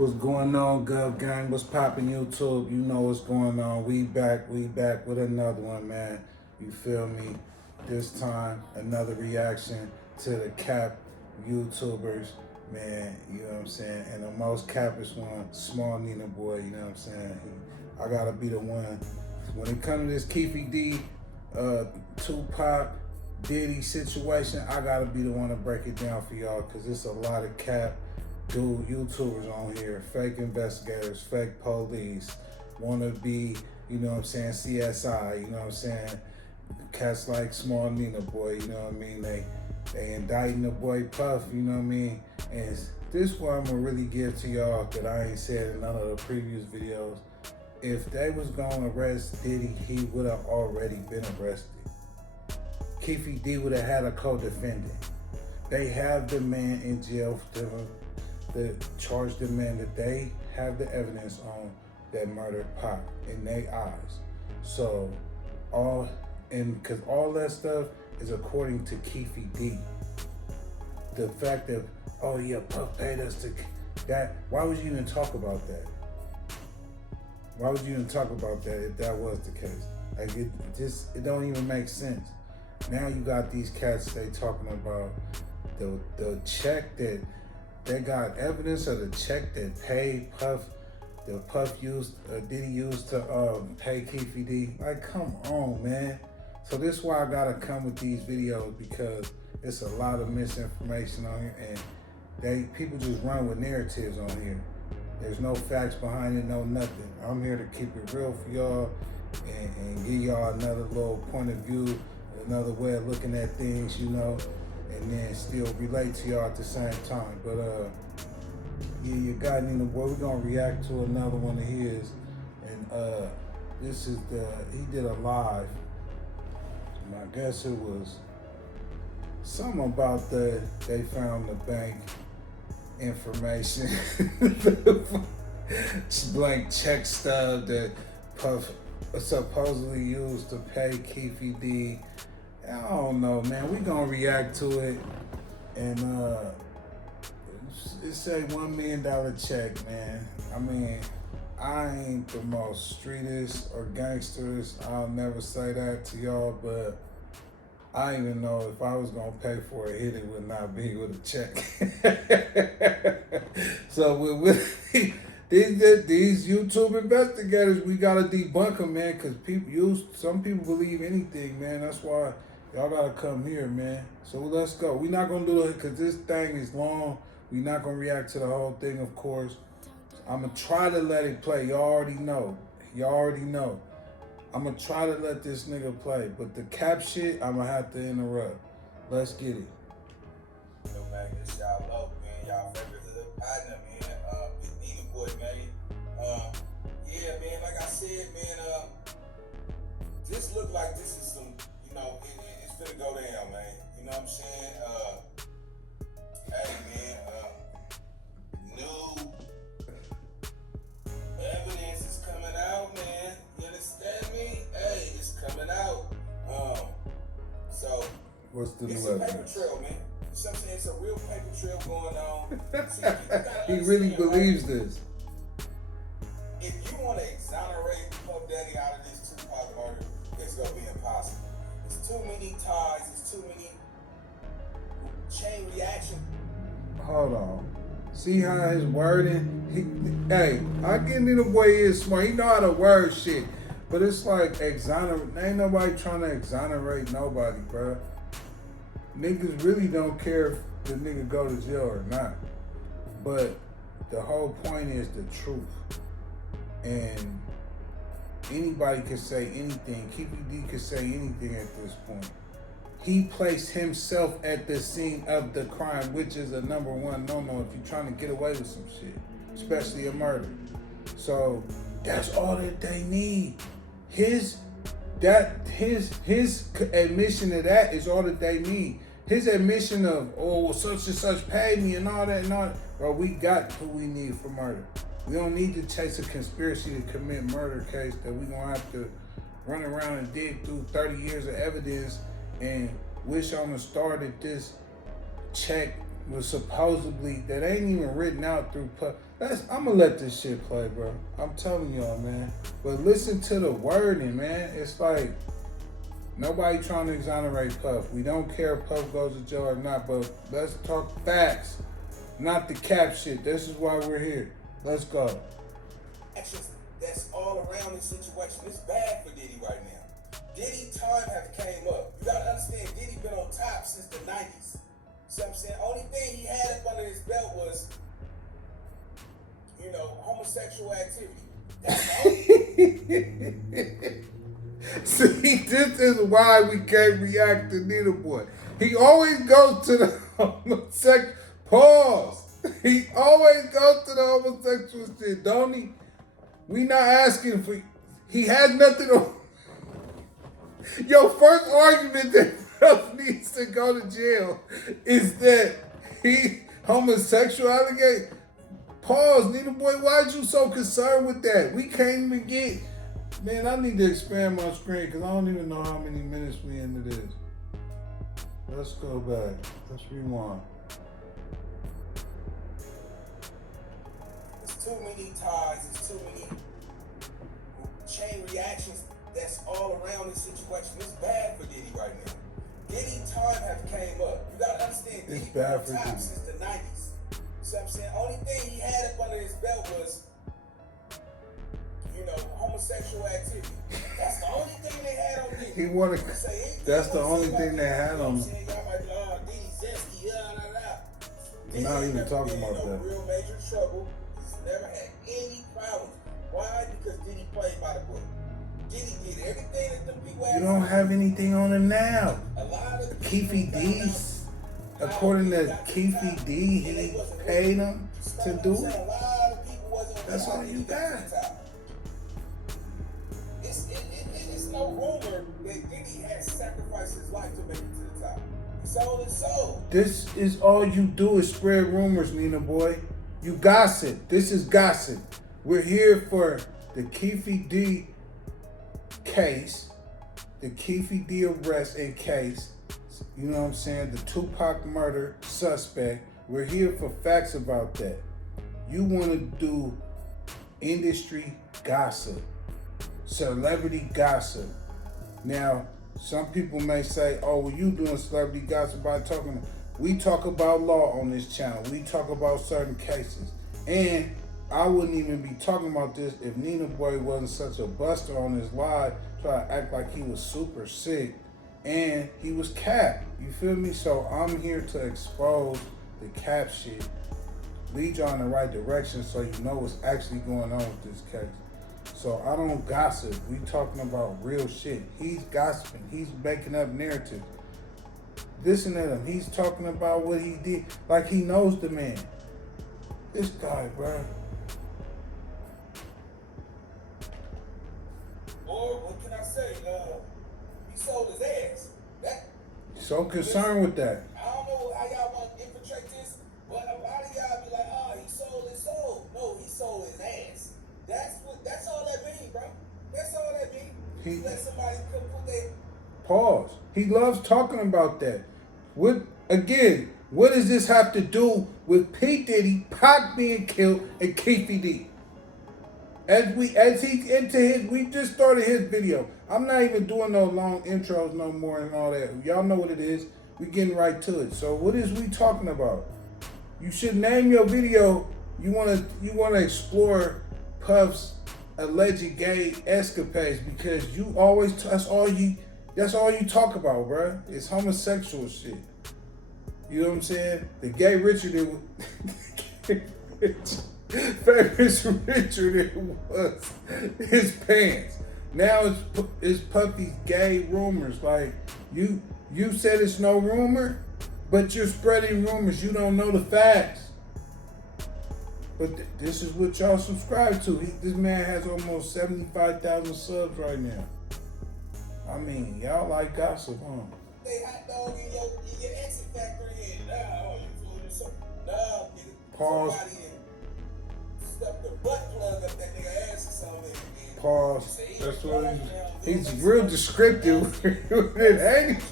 What's going on, Gov Gang? What's poppin' YouTube? You know what's going on. We back with another one, man. You feel me? This time, another reaction to the cap YouTubers, man. You know what I'm saying? And the most cappest one, Small Nina Boy, you know what I'm saying? I gotta be the one. When it comes to this Keefy D, Tupac, Diddy situation, I gotta be the one to break it down for y'all, because it's a lot of cap dude YouTubers on here, fake investigators, fake police, wanna be, you know what I'm saying, CSI, you know what I'm saying, cats like Small Nina Boy, you know what I mean, they indicting the boy Puff, you know what I mean, and this one I'm gonna really give to y'all that I ain't said in none of the previous videos. If they was gonna arrest Diddy, he would have already been arrested. Keefy D would have had a co-defendant. They have the man in jail to charge the man that they have the evidence on that murdered Pac in their eyes. So because all that stuff is according to Keefy D. The fact that, oh yeah, Puff paid us to that, why would you even talk about that? Why would you even talk about that if that was the case? Like it don't even make sense. Now you got these cats, they talking about the check that they got evidence of, the check that paid Puff, that Puff used, Diddy used to pay Keefy D. Like, come on, man. So this is why I gotta come with these videos, because it's a lot of misinformation on here, and people just run with narratives on here. There's no facts behind it, no nothing. I'm here to keep it real for y'all and give y'all another little point of view, another way of looking at things, you know, and then still relate to y'all at the same time. But yeah, you got Nina Boy. We're gonna react to another one of his, and this is he did a live, and I guess it was something about they found the bank information, blank check stub that Puff supposedly used to pay Keefy D. I don't know, man. We gonna react to it, and it say $1 million check, man. I mean, I ain't the most streetest or gangsters. I'll never say that to y'all, but I even know if I was gonna pay for a hit, it would not be with a check. So with these YouTube investigators, we gotta debunk them, man, because some people believe anything, man. That's why y'all gotta come here, man. So let's go. We're not gonna do it because this thing is long. We're not gonna react to the whole thing, of course. I'm gonna try to let it play. Y'all already know. I'm gonna try to let this nigga play, but the cap shit, I'm gonna have to interrupt. Let's get it. Yo, man, this y'all love, man. Y'all favorite hood partner, man. Big Nina Boy, man. Yeah, man, like I said, man, this look like this is some, you know, it's gonna go down, man. You know what I'm saying? Hey, man, new evidence is coming out, man. You understand me? Hey, it's coming out. So What's the it's new a paper evidence? trail, man. Something, it's a real paper trail going on. See, He really believes right? this. If you want to exonerate Puff Daddy out of this Tupac murder, it's gonna be impossible. There's too many ties. There's too many chain reaction. Hold on. See how his wording? Hey, I get Nina Boy is smart. He know how to word shit. But it's like ain't nobody trying to exonerate nobody, bro. Niggas really don't care if the nigga go to jail or not. But the whole point is the truth. And anybody can say anything. Keefy D can say anything at this point. He placed himself at the scene of the crime, which is a number one no-no if you're trying to get away with some shit, especially a murder. So that's all that they need. His admission of that is all that they need. His admission of, oh, well, such and such paid me and all that. Bro, we got who we need for murder. We don't need to chase a conspiracy to commit murder case that we gonna have to run around and dig through 30 years of evidence and wish on the star that this check was supposedly, that ain't even written out through Puff. I'm gonna let this shit play, bro. I'm telling y'all, man. But listen to the wording, man. It's like nobody trying to exonerate Puff. We don't care if Puff goes to jail or not, but let's talk facts, not the cap shit. This is why we're here. Let's go. That's all around this situation. It's bad for Diddy right now. Diddy time have came up. You gotta understand, Diddy been on top since the 90s. So I'm saying, only thing he had up under his belt was, homosexual activity. That's the only See, this is why we can't react to Nina Boy. He always goes to the homosexual. Pause. He always goes to the homosexual shit, don't he? We not asking for. He has nothing on. Your first argument that Puff needs to go to jail is that he homosexual allegation. Pause, Nina Boy. Why are you so concerned with that? We can't even get. Man, I need to expand my screen because I don't even know how many minutes we into this. Let's go back. Let's rewind. It's too many ties. It's too many chain reactions that's all around this situation. It's bad for Diddy right now. Diddy time have came up. You gotta understand, It's Diddy bad been on for top Diddy. since the 90s. So I'm saying, only thing he had up under his belt was, homosexual activity. That's the only thing they had on Diddy. He wanted. That's the only thing they had on him. Y'all might be like, oh, Diddy zesty, We're not even talking about that. that. Real major trouble. He's never had any problems. Why? Because Diddy played by the book. Diddy did everything that them people had. You don't have anything on him now. A lot of Keefy D's, according to Keefy D, he paid him to do it. That's all you got. It's no rumor that Diddy had sacrificed his life to make it to the top. He sold his soul. This is all you do is spread rumors, Nina Boy. You gossip. This is gossip. We're here for the Keefy D case, the Keefy D arrest and case. You know what I'm saying? The Tupac murder suspect. We're here for facts about that. You want to do industry gossip, celebrity gossip. Now, some people may say, oh, well, you doing celebrity gossip by talking. We talk about law on this channel. We talk about certain cases. And I wouldn't even be talking about this if Nina Boy wasn't such a buster on his live, trying to act like he was super sick and he was capped. You feel me? So I'm here to expose the cap shit, lead y'all in the right direction so you know what's actually going on with this case. So I don't gossip. We talking about real shit. He's gossiping. He's making up narratives. Listen to him. He's talking about what he did like he knows the man. This guy, bro. Or what can I say? He sold his ass. So concerned with that. I don't know how y'all want to infiltrate this, but a lot of y'all be like, oh, he sold his soul. No, he sold his ass. That's all that means, bro. That's all that means. He let somebody come put their pause. He loves talking about that. What does this have to do with P. Diddy, Pac being killed, and Keefy D? We just started his video. I'm not even doing no long intros no more and all that. Y'all know what it is. We getting right to it. So what is we talking about? You should name your video. You wanna explore Puff's alleged gay escapades because you always that's all you talk about, bro. It's homosexual shit. You know what I'm saying? The gay Richard famous Richard it was his pants. Now it's Puffy's gay rumors. Like you said it's no rumor, but you're spreading rumors. You don't know the facts. But this is what y'all subscribe to. This man has almost 75,000 subs right now. I mean, y'all like gossip, huh? They hot dog in your exit factory and you fool yourself. Nigga. Pause. Somebody stuck the butt plug up that nigga ass or something. Pause. That's what he's real descriptive. Ain't he?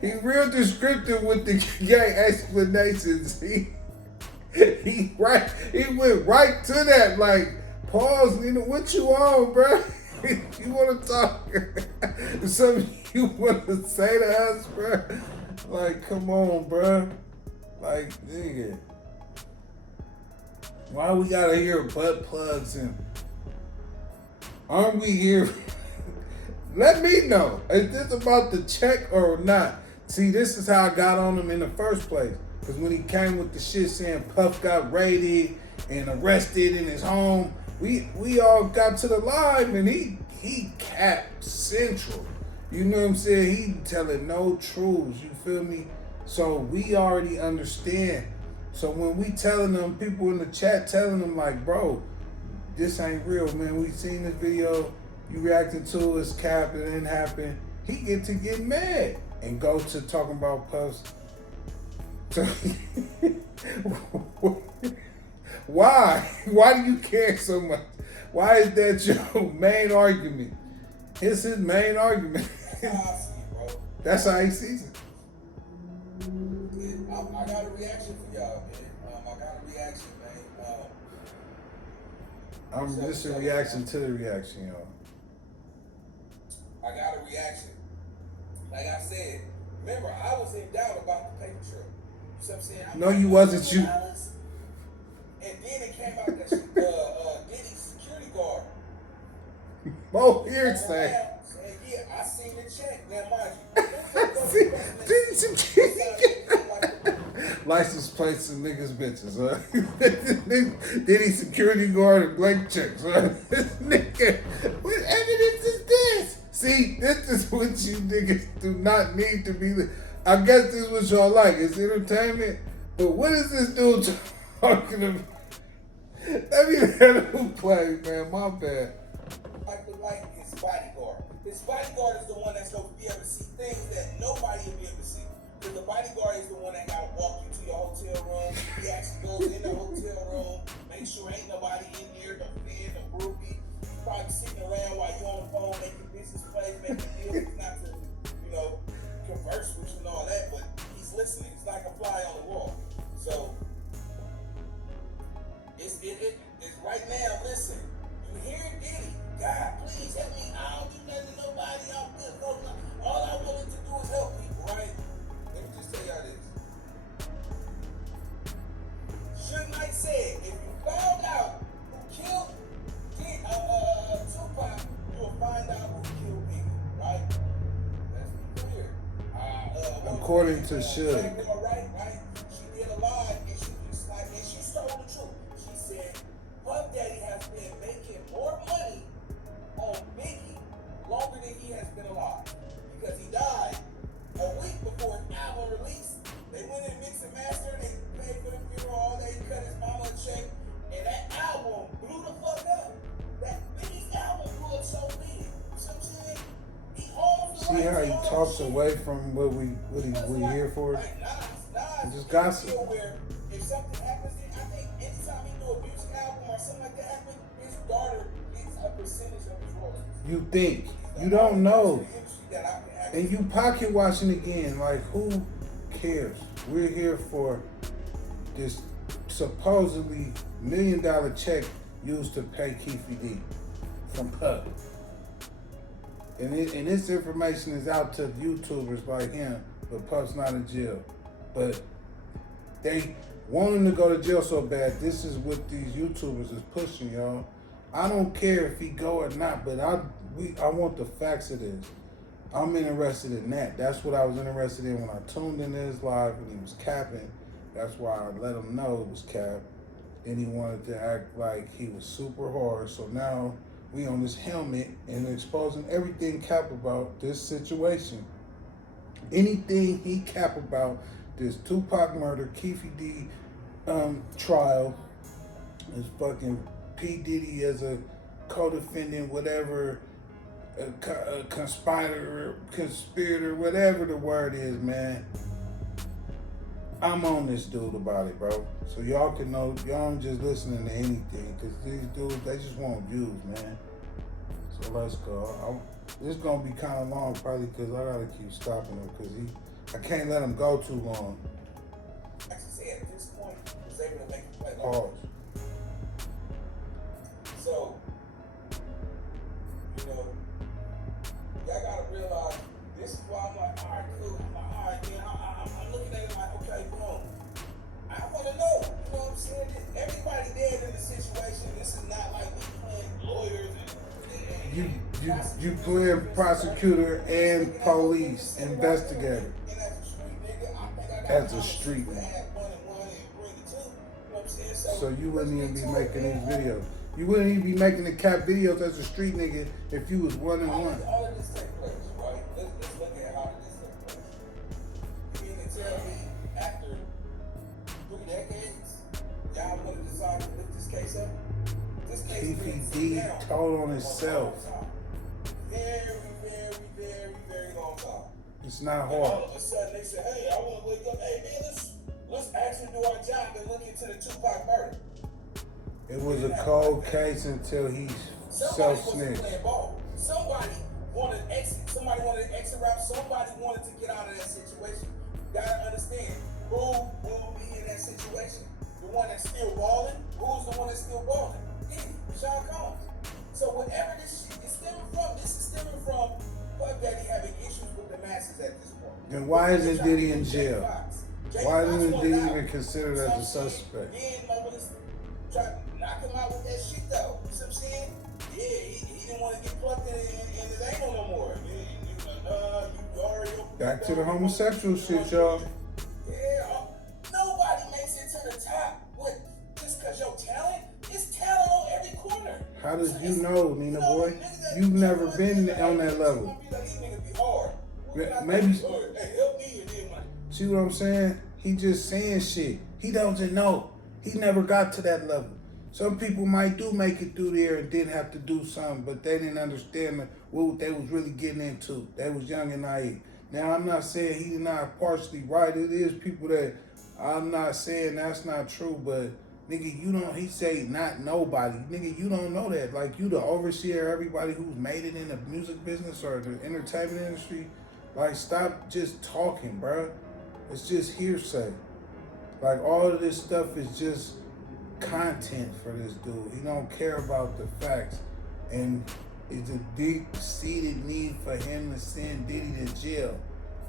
he real descriptive with the gay explanations. He went right to that. Like, pause, Nina, what you on, bro? You want to talk? Something you want to say to us, bro? Like, come on, bro. Like, nigga. Why we gotta hear butt plugs and aren't we here? Let me know. Is this about the check or not? See, this is how I got on him in the first place. Because when he came with the shit saying Puff got raided and arrested in his home, we all got to the live and he capped central. You know what I'm saying? He telling no truths. You feel me? So we already understand. So when we telling them, people in the chat telling them like, bro, this ain't real, man. We seen this video. You reacting to it's cap, it didn't happen. He get mad and go to talking about Puffs. So, why? Why do you care so much? Why is that your main argument? It's his main argument. That's how he sees it. I got a reaction for y'all, man. I got a reaction, man. This is a reaction to the reaction, y'all. I got a reaction. Like I said, remember, I was in doubt about the paper trail. You see what I'm saying? No, you wasn't. You. And then it came out that Diddy's security guard. Oh, hearsay. Yeah, I seen the check. Now, mind Diddy's security guard. License plates and niggas bitches, huh? Diddy's security guard and blank checks, huh? This nigga, what evidence is this? See, this is what you niggas do not need to be. I guess this is what y'all like. It's entertainment. But what is this dude talking about? Let me let him play, man. My bad. Like his bodyguard. His bodyguard is the one that's going to be able to see things that nobody will be able to see. Because the bodyguard is the one that got to walk you to your hotel room. He actually goes in the hotel room, make sure ain't nobody in there, the fan, the groupie. He's probably sitting around while you're on the phone making business plays, making deals, not to, converse with you and all that, but he's listening. He's like a fly on the wall. So it's right now. Listen, you hear Diddy? God, please help me. I don't do nothing to nobody. I'm good. All I wanted to do is help people, right? Let me just tell y'all this. Suge Knight said, if you found out who killed Tupac, you will find out who killed Biggie, right? Let's be clear. According to Suge. Right? She did a live and she told the truth. She said, Puff Daddy has been making more money on Biggie longer than he has been alive. Because he died a week before his album release. They went in and mixed and mastered, they paid for the funeral, all day, cut his mama a check, and that album blew the fuck up. That Biggie's album blew up so big. You see what I'm saying? He owns the See how he rights to talks shit. away from what we here for? Like Nas Just gossip. where if something happens, I think anytime he do a music album or something like that happen, his daughter gets a percentage of his royalties. You think. You don't know. And you pocket watching again. Like, who cares? We're here for this supposedly $1 million check used to pay Keefy D from Puff. And this information is out to YouTubers like him, but Puff's not in jail. But they want him to go to jail so bad. This is what these YouTubers is pushing, y'all. I don't care if he go or not, but I want the facts of this. I'm interested in that. That's what I was interested in when I tuned in his live and he was capping. That's why I let him know it was cap. And he wanted to act like he was super hard. So now we on this helmet and exposing everything cap about this situation. Anything he cap about this Tupac murder, Keefy D trial, his fucking P. Diddy as a co-defendant, whatever, a conspirator, whatever the word is, man. I'm on this dude about it, bro. So y'all can know, y'all ain't just listening to anything, because these dudes, they just want views, man. So let's go. This is going to be kind of long, probably, because I got to keep stopping him, because I can't let him go too long. Like I said, at this point, he was able to make a play. Pause. So, you know, y'all gotta realize this is why I'm like, all right, cool. I'm like, all right, man. I'm looking at it like, okay, boom. I want to know. You know what I'm saying? Everybody dead in the situation. This is not like we playing lawyers and You playing prosecutor and police investigator as a street nigga. So you wouldn't even be making these videos. You wouldn't even be making the cap videos as a street nigga if you was 1 and 1. All of this take place, right? Let's look at how this took place. You mean to tell me after 3 decades, y'all would have decided to lift this case up? This case PPD told on himself. Very long time. It's not And all hard. of a sudden they said, hey, I want to wake up. Hey, man, let's actually do our job and look into the Tupac murder. It was a cold case until he self-snitched. Somebody wanted to exit. Somebody wanted to exit rap. Somebody wanted to get out of that situation. You gotta understand who will be in that situation. The one that's still balling. Who's the one that's still balling? Sean Combs. So whatever this shit is stemming from, this is stemming from Puff Daddy having issues with the masses at this point. Then why isn't Diddy in jail? Why isn't Diddy even considered as a suspect? Try to knock him out with that shit though. You see what I'm saying? Yeah, he didn't want to get plugged in his anal no more. You already Back to the homosexual shit, y'all. Yeah, nobody makes it to the top with just because your talent. It's talent on every corner. How did you know, Nina boy? You've never been on that level. Maybe. See what I'm saying? He just saying shit. He doesn't know. He never got to that level. Some people might do make it through there and didn't have to do something, but they didn't understand what they was really getting into. They was young and naive. Now, I'm not saying he's not partially right. It is people that, I'm not saying that's not true, but nigga, you don't, he say not nobody. Nigga, you don't know that. Like, you the overseer of everybody who's made it in the music business or the entertainment industry. Like, stop just talking, bro. It's just hearsay. Like, all of this stuff is just content for this dude. He don't care about the facts. And it's a deep-seated need for him to send Diddy to jail.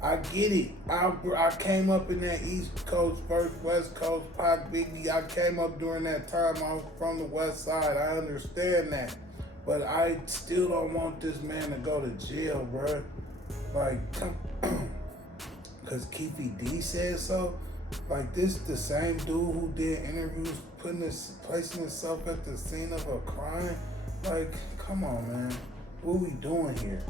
I get it. I came up in that East Coast versus West Coast, Pac, Biggie. I came up during that time. I was from the West Side. I understand that. But I still don't want this man to go to jail, bro. Like, because Keefy D said so. Like, this the same dude who did interviews placing himself at the scene of a crime. Like, come on, man. What we doing here?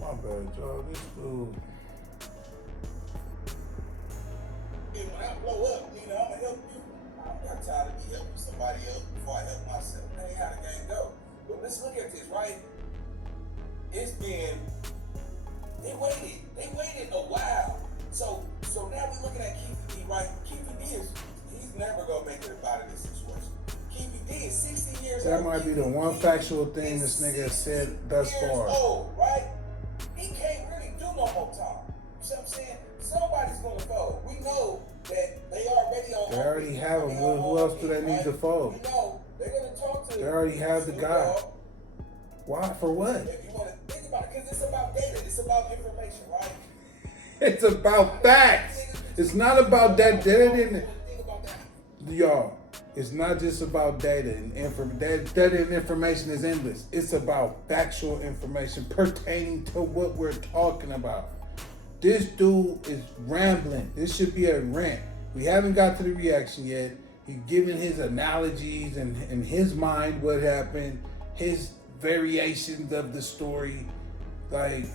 My bad, y'all. This dude. When I blow up, Nina, I'm gonna help you. I'm not tired of me helping somebody else before I help myself. That ain't how the game go. But let's look at this, right? It's been, they waited a while. So now we're looking at Keefy D, right? Keefy D he's never gonna make it out of this situation. Keefy D is 60 years old. That might be the one factual thing this nigga said thus far. Old, right? He can't really do no more time. You see what I'm saying? Somebody's gonna fold. We know that they already on. They already have him. Who else do they need to fold? You know, they're gonna talk to. They already have the guy. Why? For what? If you want to think about it, because it's about data. It's about information, right? It's about facts. It's not about that. Y'all, it's not just about data and data and information is endless. It's about factual information pertaining to what we're talking about. This dude is rambling. This should be a rant. We haven't got to the reaction yet. He's giving his analogies and in his mind what happened, his variations of the story. Like,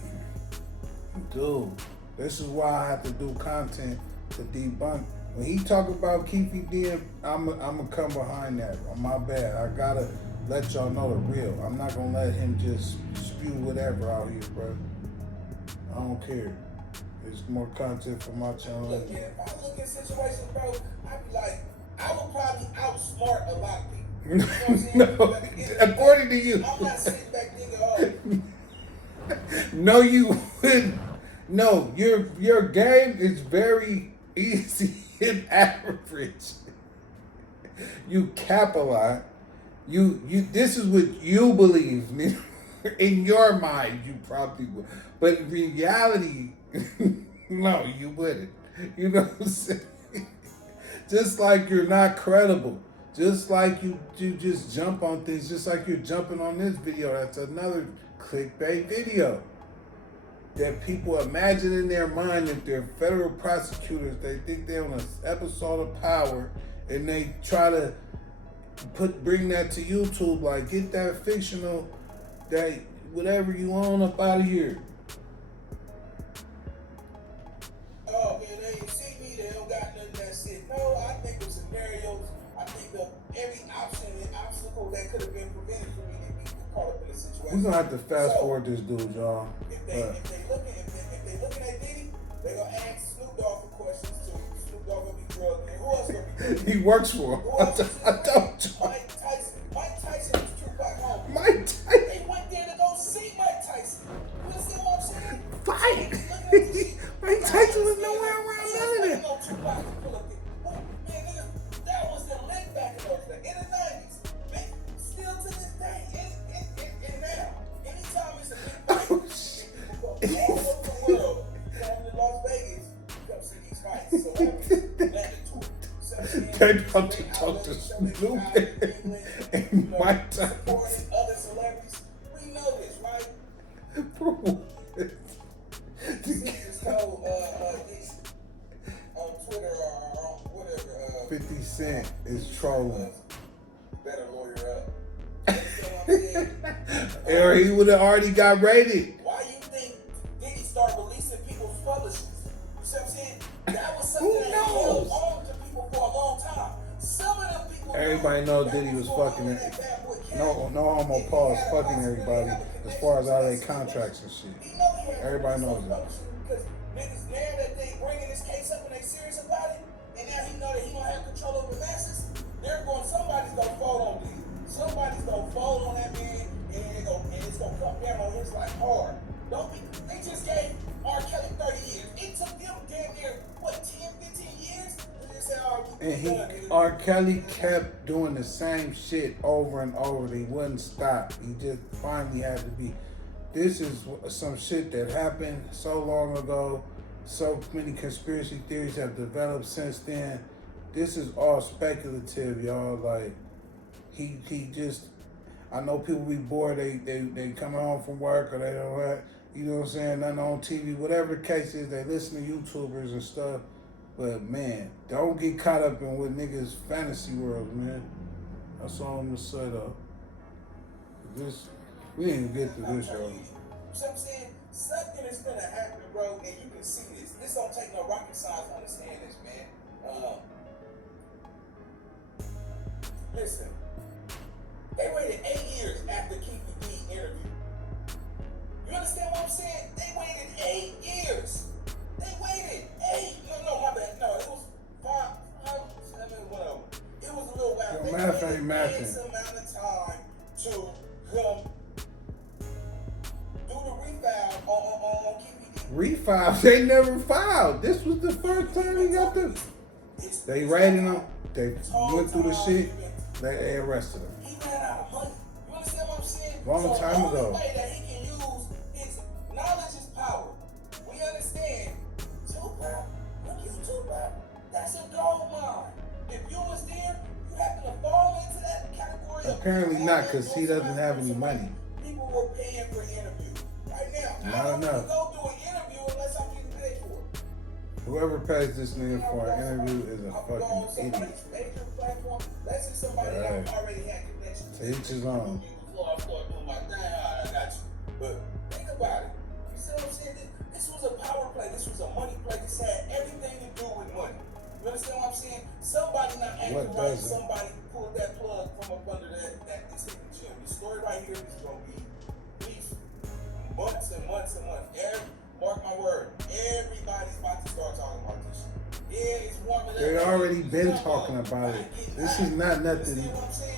dude, this is why I have to do content to debunk. When he talk about Keefy D, I'm gonna come behind that. My bad. I gotta let y'all know the real. I'm not gonna let him just spew whatever out here, bro. I don't care. It's more content for my channel. Look, man, if I look at situations, bro, I'd be like, I would probably outsmart a lot of people. You know what I'm saying? No, according to you. I'm not sitting back thinking, oh. No, you wouldn't. No, your game is very easy and average. You cap a lot. You this is what you believe. In your mind you probably would. But in reality, no, you wouldn't. You know what I'm saying? Just like you're not credible. Just like you just jump on things, just like you're jumping on this video. That's another clickbait video. That people imagine in their mind that they're federal prosecutors. They think they're on an episode of Power, and they try to bring that to YouTube. Like, get that fictional, that whatever you own up out of here. Oh man, they ain't see me. They don't got nothing that shit. No, I think of scenarios. I think of every option and obstacle that could have been prevented for me to be caught up in a situation. We're gonna have to fast forward this dude, y'all. If they looking at Diddy, they gonna ask Snoop Dogg for questions too. Snoop Dogg gonna be drugged, and who else gonna be drugged? He works for him. I don't. Mike Tyson. Mike Tyson was Tupac home. Mike Tyson. They went there to go see Mike Tyson. You understand what I'm saying? Fight. Mike Tyson was nowhere around none of that. That was the leg back in those days, in the 90s. Still to this day, and now, anytime it's a big fight, people go all over the world, come to Las Vegas, come see these fights. So that means mandatory. They're about to talk to Snoop and Mike Tyson. Other celebrities, we know this, right? So, on Twitter or on whatever, 50 Cent is trolling. Better lawyer up. You understand what I'm saying? Or he would have already got raided. Why you think Diddy start releasing people's publishers? You see what I'm saying? That was Who something that he held knows? on to people for a long time. Some of them people. Everybody knows Diddy was fucking it. No homo pause fucking everybody as far as all their contracts and shit. Everybody knows that. Because niggas now that they bringing this case up and they serious about it, and now he know that he don't have control over the masses, somebody's gonna fold on Diddy. Somebody's gonna fold on that man, and it's gonna come down on his like hard. They just gave R. Kelly 30 years. It took them damn near, 10, 15 years? R. Kelly kept doing the same shit over and over. He wouldn't stop. He just finally had to be. This is some shit that happened so long ago. So many conspiracy theories have developed since then. This is all speculative, y'all. Like, he just. I know people be bored. They coming home from work, or they don't have, you know what I'm saying, nothing on TV. Whatever the case is, they listen to YouTubers and stuff. But man, don't get caught up in what niggas fantasy world, man. That's all I'm gonna say though. We didn't get to this, y'all. You know what I'm saying? Something is gonna happen, bro, and you can see this. This don't take no rocket science to understand this, man. Listen, they waited 8 years after Keith D interview. You understand what I'm saying? They waited 8 years. They waited 8. No, my bad. No, it was 5, 7, whatever. It was a little while. Yo, they math waited ain't mathing. X amount of time to come do the refile on Keith D. Refile? They never filed. This was the first time he got the. They raided him. They went through the shit. They arrested him. He ran out of money. You understand what I'm saying? Long time ago. The only way that he can use his knowledge is power. We understand. Tupac, look at Tupac. That's a gold mine. If you was there, you happen to fall into that category. Apparently not, because he doesn't have any money. People were paying for interviews. Right now, Not I don't enough. go do an interview unless I'm getting paid for it. Whoever pays this nigga for an interview is a fucking idiot. Major platform. Let's say somebody that already had connections. To each his own. Before I start doing my thing, I got you. But think about it. You see what I'm saying? This was a power play. This was a money play. This had everything to do with money. You understand what I'm saying? Somebody not acting right. Somebody pulled that plug from up under that hidden gem. This story right here is gonna be beef. Months and months and months. Mark my word. Everybody's about to start talking about this. Yeah, it's warming up. They already been talking about it. This is not nothing.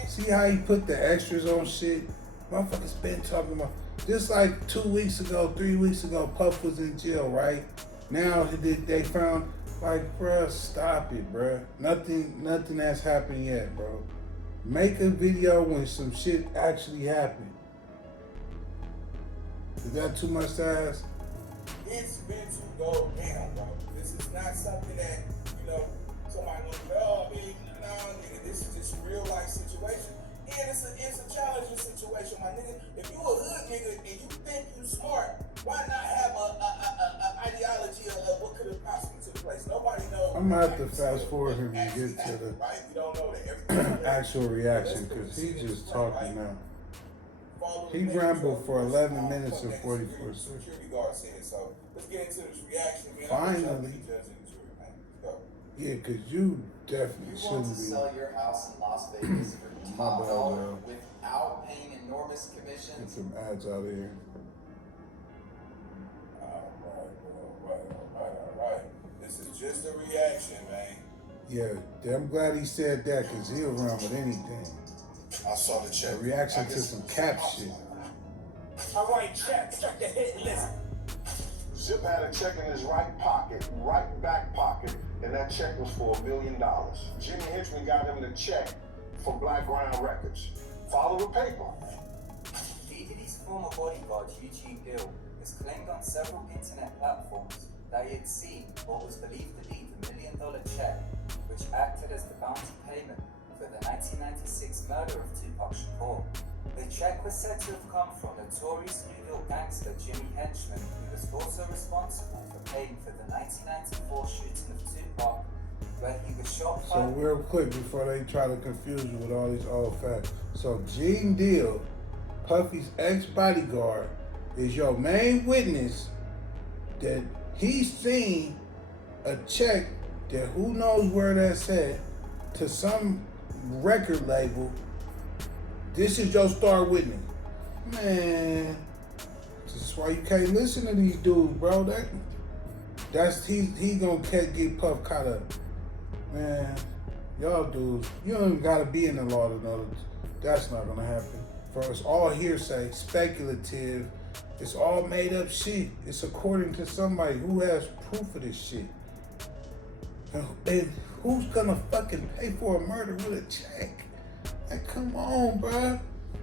See how he put the extras on shit? Motherfuckers been talking about. Just like 2 weeks ago, 3 weeks ago, Puff was in jail, right? Now they found, like, bruh, stop it, bruh. Nothing has happened yet, bro. Make a video when some shit actually happened. Is that too much to ask? It's been to go down, bro. This is not something that, somebody wants to go, oh, man, nah, nigga, this is just a real life situation. And it's a challenging situation, my nigga. If you a hood nigga and you think you smart, why not have a ideology of what could have possibly took place? Nobody knows. I'm gonna have to fast forward him and get to the right? We don't know that everything actual reaction because he's just talking now. He rambled for 11 minutes and 44 seconds. Security guard said so. Let's get into this reaction, man. Finally. Yeah, because you definitely You want shouldn't to be. sell your house in Las Vegas for My top bad, dollar bro. without paying enormous Get commissions? some ads out of here. All right. This is just a reaction, man. Yeah, I'm glad he said that because he'll run with anything. I saw the A check. reaction to some cap shit. All right, check the hit list. Zip had a check in his right pocket, right back pocket, and that check was for $1 million. Jimmy Henchman got him the check from Black Ground Records. Follow the paper. Diddy's former bodyguard, Eugene Bill, has claimed on several internet platforms that he had seen what was believed to be the $1 million check, which acted as the bounty payment for the 1996 murder of Tupac Shakur. The check was said to have come from notorious New York gangster Jimmy Henchman, who was also responsible for paying for the 1994 shooting of Tupac, where he was shot So real quick before they try to confuse you with all these old facts. So Gene Deal, Puffy's ex-bodyguard, is your main witness that he's seen a check that who knows where that's at to some record label. This is your star witness. Man, this is why you can't listen to these dudes, bro. He gonna get Puff caught up. Man, y'all dudes, you don't even gotta be in the law to know that's not gonna happen. For it's all hearsay, speculative, it's all made up shit. It's according to somebody who has proof of this shit. And who's gonna fucking pay for a murder with a check? Like, come on, bruh.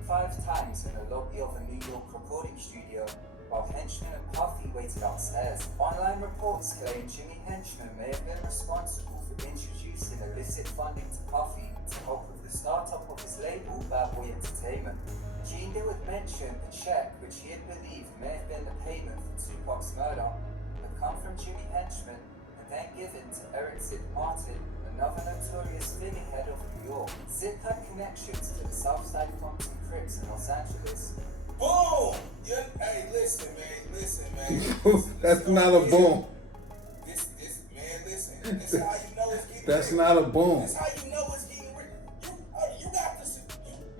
5 times in the lobby of a New York recording studio, while Henchman and Puffy waited upstairs. Online reports claim Jimmy Henchman may have been responsible for introducing illicit funding to Puffy to help with the startup of his label, Bad Boy Entertainment. Gene Deal had mentioned the check, which he had believed may have been the payment for Tupac's murder, had come from Jimmy Henchman and then given to Eric Zip Martin, another notorious figurehead of New York. Zip had connections to the Southside Compton Crips in Los Angeles. Boom! Hey, listen, man. That's not a boom. Listen. This is how you know it's getting That's real. not a boom. This is how you know it's getting real. You got this.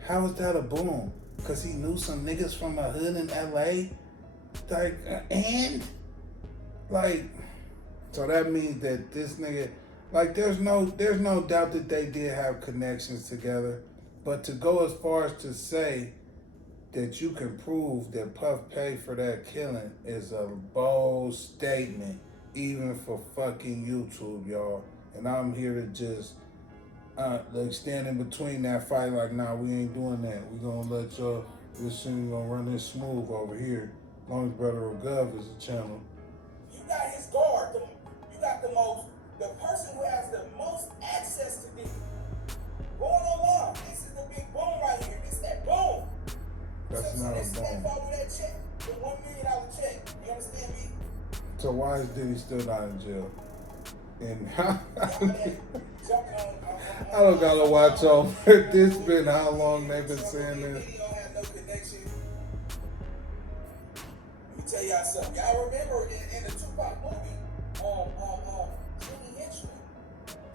How is that a boom? Cause he knew some niggas from a hood in LA? So that means that this nigga, there's no doubt that they did have connections together. But to go as far as to say that you can prove that Puff paid for that killing is a bold statement, even for fucking YouTube, y'all. And I'm here to just stand in between that fight like, nah, we ain't doing that. We gonna let y'all, this thing gonna run this smooth over here. As long as Brother Gov is a channel. You got his guard. You got the person who has the most access to Diddy. Going online. This is the big boom right here. This that boom. That's So not a this man boom. fought with that check, the $1 million check. You understand me? So why is Diddy still not in jail? And I don't gotta watch over this. Been how long they've been saying this? Diddy don't have no connection. Let me tell y'all something. Y'all remember in the Tupac movie,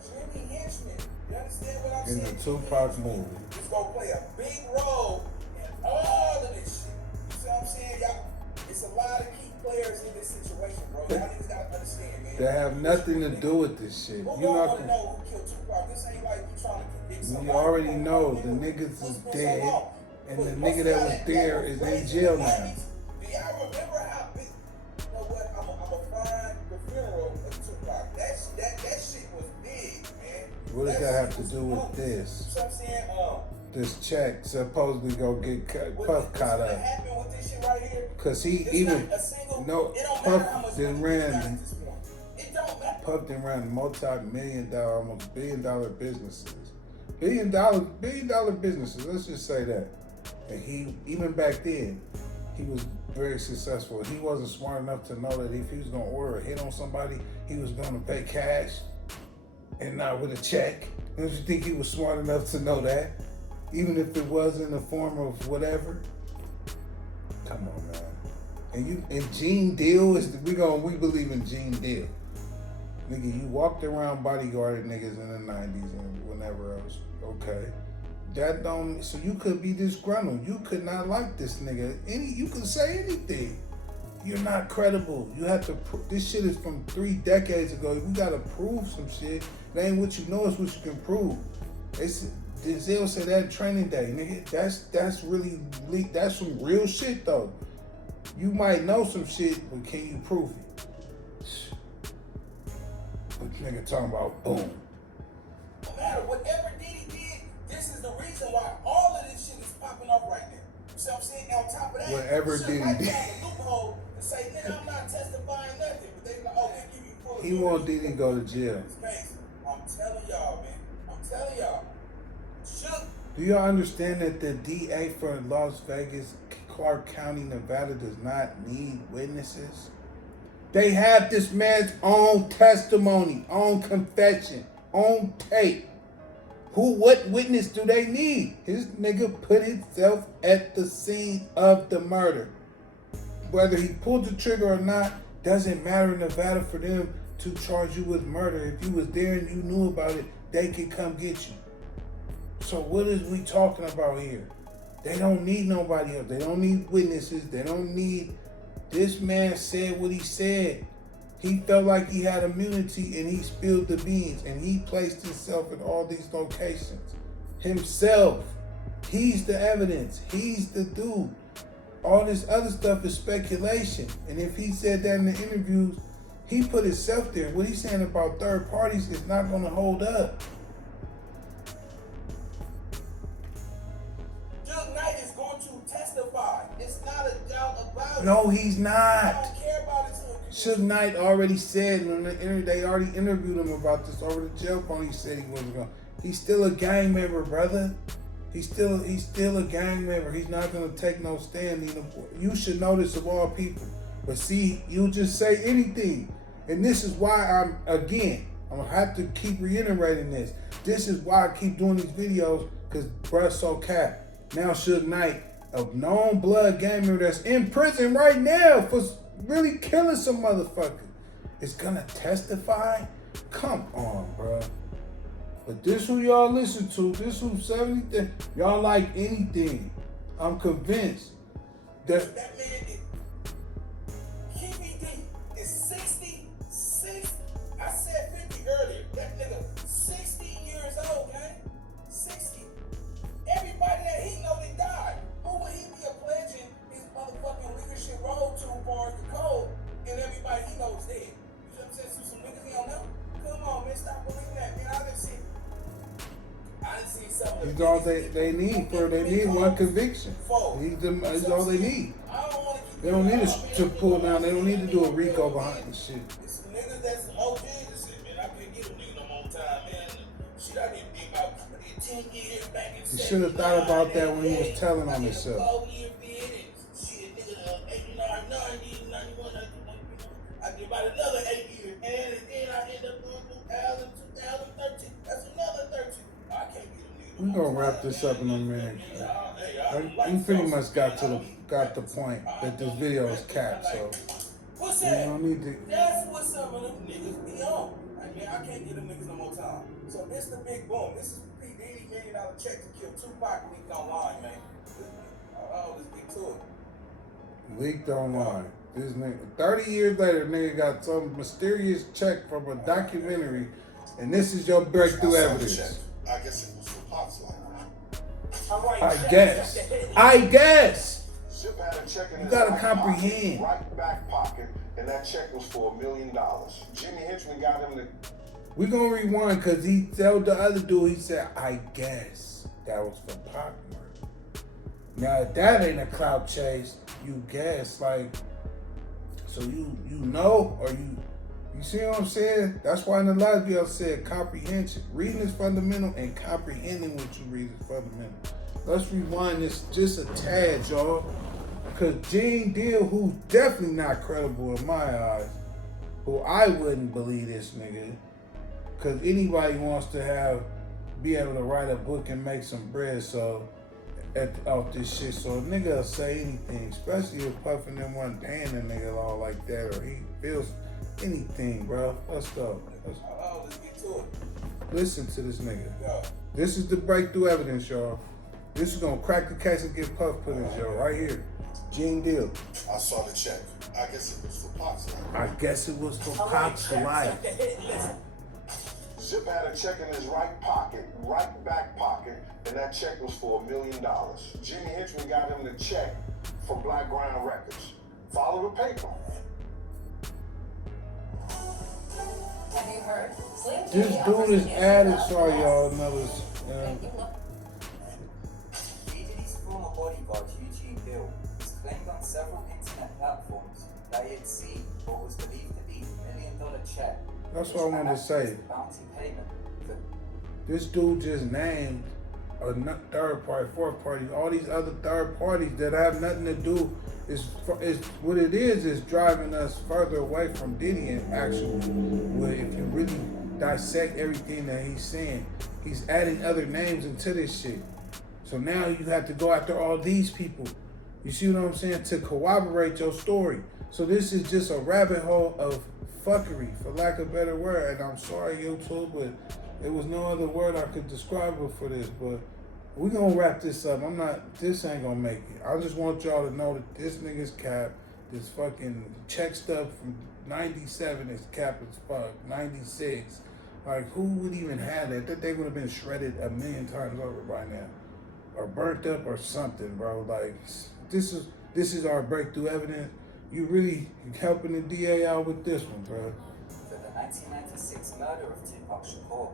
Jimmy Henchman. You understand what I'm In saying? the Tupac movie. He's gonna play a big role in all of this shit. You see what I'm saying? Y'all, it's a lot of key players in this situation, bro. Y'all niggas gotta understand, man. They have nothing to do with this shit. Who You y'all know, wanna know who killed Tupac? This ain't like we trying to convict somebody. we already know the niggas is What's been so dead. long? And the nigga that was there is in jail now. Do y'all remember how big? You know what? I'm a find the funeral of Tupac. That shit was big, man. What does that have to do with this? You know what I'm saying? This check supposedly go get Puff caught up. What happened with this shit right here? Cause he It's even not a single, no it don't Puff matter how much then money you got ran at this point. It don't matter. Puff then ran multi-million-dollar, almost billion-dollar businesses. Billion dollar businesses, let's just say that. And he, even back then, he was very successful. He wasn't smart enough to know that if he was gonna order a hit on somebody, he was gonna pay cash and not with a check. Don't you think he was smart enough to know that? Even if it was in the form of whatever? Come on, man. And Gene Deal is we believe in Gene Deal. Nigga, you walked around bodyguarding niggas in the 90s and whenever else. Okay. That don't, so you could be disgruntled. You could not like this nigga. You could say anything. You're not credible. You have to, this shit is from 3 decades ago. We gotta prove some shit. It ain't what you know, it's what you can prove. Denzel said that training day, nigga. That's really, that's some real shit though. You might know some shit, but can you prove it? What nigga talking about, boom. No matter whatever Diddy did, this is the reason why all of this shit is popping up right now. You see what I'm saying? On top of that, Whatever Diddy right did. down the loophole and say, nigga, I'm not testifying nothing. But they like, oh, they give you full. He want Diddy to go to jail. I'm telling y'all, man. I'm telling y'all. Shook. Do y'all understand that the DA for Las Vegas, Clark County, Nevada does not need witnesses? They have this man's own testimony, own confession, own tape. What witness do they need? His nigga put himself at the scene of the murder. Whether he pulled the trigger or not, doesn't matter in Nevada for them to charge you with murder. If you was there and you knew about it, they could come get you. So what is we talking about here? They don't need nobody else. They don't need witnesses. They don't need... This man said what he said. He felt like he had immunity and he spilled the beans and he placed himself in all these locations. Himself. He's the evidence. He's the dude. All this other stuff is speculation. And if he said that in the interviews, he put himself there. What he's saying about third parties is not going to hold up. No, he's not. I don't care about it. Suge Knight already said when they already interviewed him about this over the jail phone. He said he wasn't going. He's still a gang member, brother. He's still a gang member. He's not gonna take no stand. You should know this of all people. But see, you just say anything, and this is why I'm gonna have to keep reiterating this. This is why I keep doing these videos, because bruh so cap. Now Suge Knight, a known blood gang member that's in prison right now for really killing some motherfucker, is gonna testify? Come on, bro. But this who y'all listen to, this who 70, y'all like anything. I'm convinced that man is, KBD is 66. I said 50 earlier. That nigga 60 years old, man. 60. Everybody that he know they died. Who would he be pledging his motherfucking leadership role to far as the code, and everybody he knows dead? You know what I'm saying? So some niggas he don't know. Come on, man, stop believing that, man. I didn't see something. he's all they need one conviction. He's all they need. They don't need to pull down. They don't need to do a RICO behind the shit. It's some niggas that's OG that said, man, I can't get a nigga no more time, man. Shit, I didn't think about 10 years back in. He should have thought about that when he was telling on himself. 4-year bid and shit, nigga, 89, 90, 91, I give about another 8 years, man, and then I end up doing 2013. That's another 13. I can't get a nigga. We're gonna wrap this up in a minute. We pretty much got the point that this video is capped, so what's we that? don't need to. That's what some of them niggas be on. I mean, I can't get them niggas no more time. So this the big boom. This is P. Diddy $1 million check to kill Tupac leaked online, man. Let's get to it. Leaked online. This nigga, 30 years later, nigga got some mysterious check from a documentary, and this is your breakthrough evidence. I guess it was for Pac's life. I I guess. I guess. Zip had a check in You his gotta right comprehend. pocket, right back pocket, and that check was for $1 million. Jimmy Henchman got him the. We gonna rewind because he told the other dude, he said, I guess that was for Pac murder. Now if that ain't a clout chase, you guess, like, so you know, or you see what I'm saying? That's why in the last video I said comprehension. Reading is fundamental and comprehending what you read is fundamental. Let's rewind this just a tad, y'all. Because Gene Deal, who's definitely not credible in my eyes, who I wouldn't believe this nigga. Because anybody wants to be able to write a book and make some bread, so off this shit. So a nigga will say anything, especially if Puffin them one damn a nigga all like that, or he feels anything, bro. Let's go. Let's get to it. Listen to this nigga. Yo. This is the breakthrough evidence, y'all. This is gonna crack the case and get Puff put in jail right here. Gene Deal. I saw the check. I guess it was for Pac's life. I guess it was for Pac's life. Zip had a check in his right pocket, right back pocket, and that check was for $1 million. Jimmy Henchman got him the check for Black Ground Records. Follow the paper. Have you heard? This dude is added, sorry y'all, another. Diddy's former bodyguard Eugene Bill has claimed on several internet platforms that he had seen what was believed to be $1 million check. That's what I wanted to say. Bounty payment for This dude just named a third party, fourth party, all these other third parties that have nothing to do. Is what it is driving us further away from Diddy. And actually, if you really dissect everything that he's saying, he's adding other names into this shit. So now you have to go after all these people. You see what I'm saying? To corroborate your story. So this is just a rabbit hole of fuckery, for lack of a better word. And I'm sorry, YouTube, but there was no other word I could describe it for this. But we gonna wrap this up. This ain't gonna make it. I just want y'all to know that this nigga's cap, this fucking check stuff from 97 is cap as fuck, 96. Like, who would even have that? That they would have been shredded a million times over by now. Or burnt up or something, bro. Like, this is our breakthrough evidence. You really helping the DA out with this one, bro. for the 1996 murder of Tupac Shakur.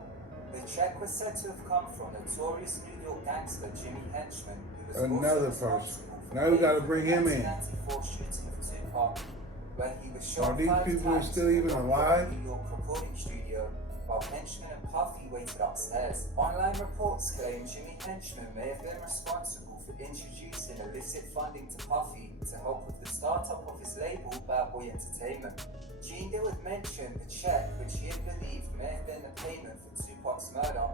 The check was said to have come from notorious New York gangster Jimmy Henchman, who was Another also person. responsible for Now we gotta the bring him in. 1994 shooting of Tupac, where he was shot Are these 5 people times still even in a alive? New York recording studio, while Henchman and Puffy waited upstairs. Online reports claim Jimmy Henchman may have been responsible for introducing illicit funding to Puffy to help with the startup of his label Bad Boy Entertainment. Gene Deal had mentioned the check, which he had believed may have been the payment for Tupac's murder.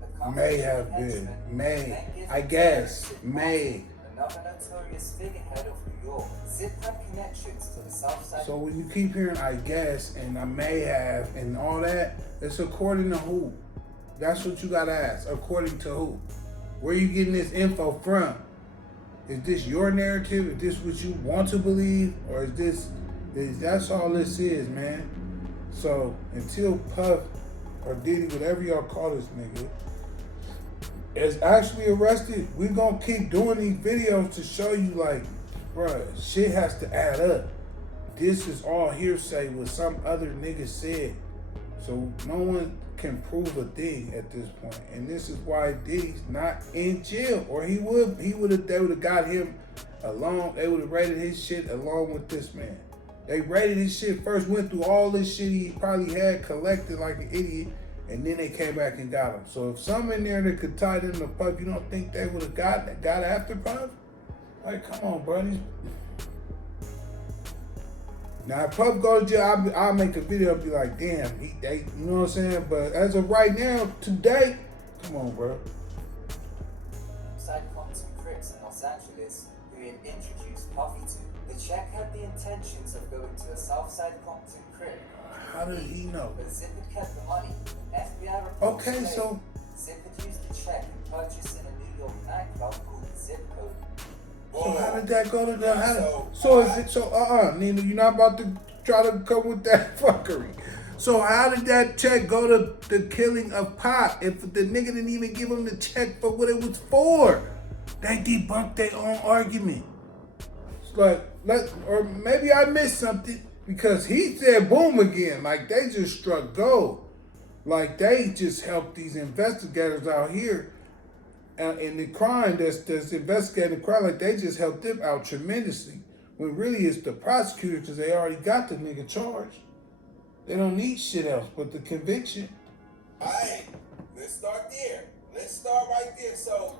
had come May from have Jimmy been. Henchman, May. then given I to guess. Zip May. another notorious figurehead of New York. Zip had connections to the South Side. So when you keep hearing I guess and I may have and all that, it's according to who? That's what you gotta ask. According to who? Where you getting this info from? Is this your narrative? Is this what you want to believe? Or that's all this is, man. So until Puff or Diddy, whatever y'all call this nigga, is actually arrested, we gonna keep doing these videos to show you, like, bruh, shit has to add up. This is all hearsay what some other nigga said. So no one can prove a thing at this point. And this is why Diddy's not in jail. Or they would have got him along, they would have raided his shit along with this man. They raided his shit first, went through all this shit he probably had collected like an idiot, and then they came back and got him. So if some in there that could tie them to Puff, you don't think they would have got after Puff? Like, come on, buddies. Now, if Puff goes to jail, I'll make a video and be like, damn, you know what I'm saying? But as of right now, today, come on, bro. Side Compton Crips in Los Angeles, who he had introduced Puffy to. The check had the intentions of going to a Southside Compton Crip. How did he know? But Zip had kept the money. FBI reports Okay, say so Zip had used the check and purchased in a New York nightclub called the Zip Code. how did that go to the Nina, you're not about to try to come with that fuckery. So how did that check go to the killing of Pop if the nigga didn't even give him the check for what it was for? They debunked their own argument. It's like, or maybe I missed something because he said boom again. Like they just struck gold. Like they just helped these investigators out here in the crime that's investigating the crime. Like they just helped them out tremendously. When really it's the prosecutor because they already got the nigga charged. They don't need shit else but the conviction. Alright, let's start there. Let's start right there. So,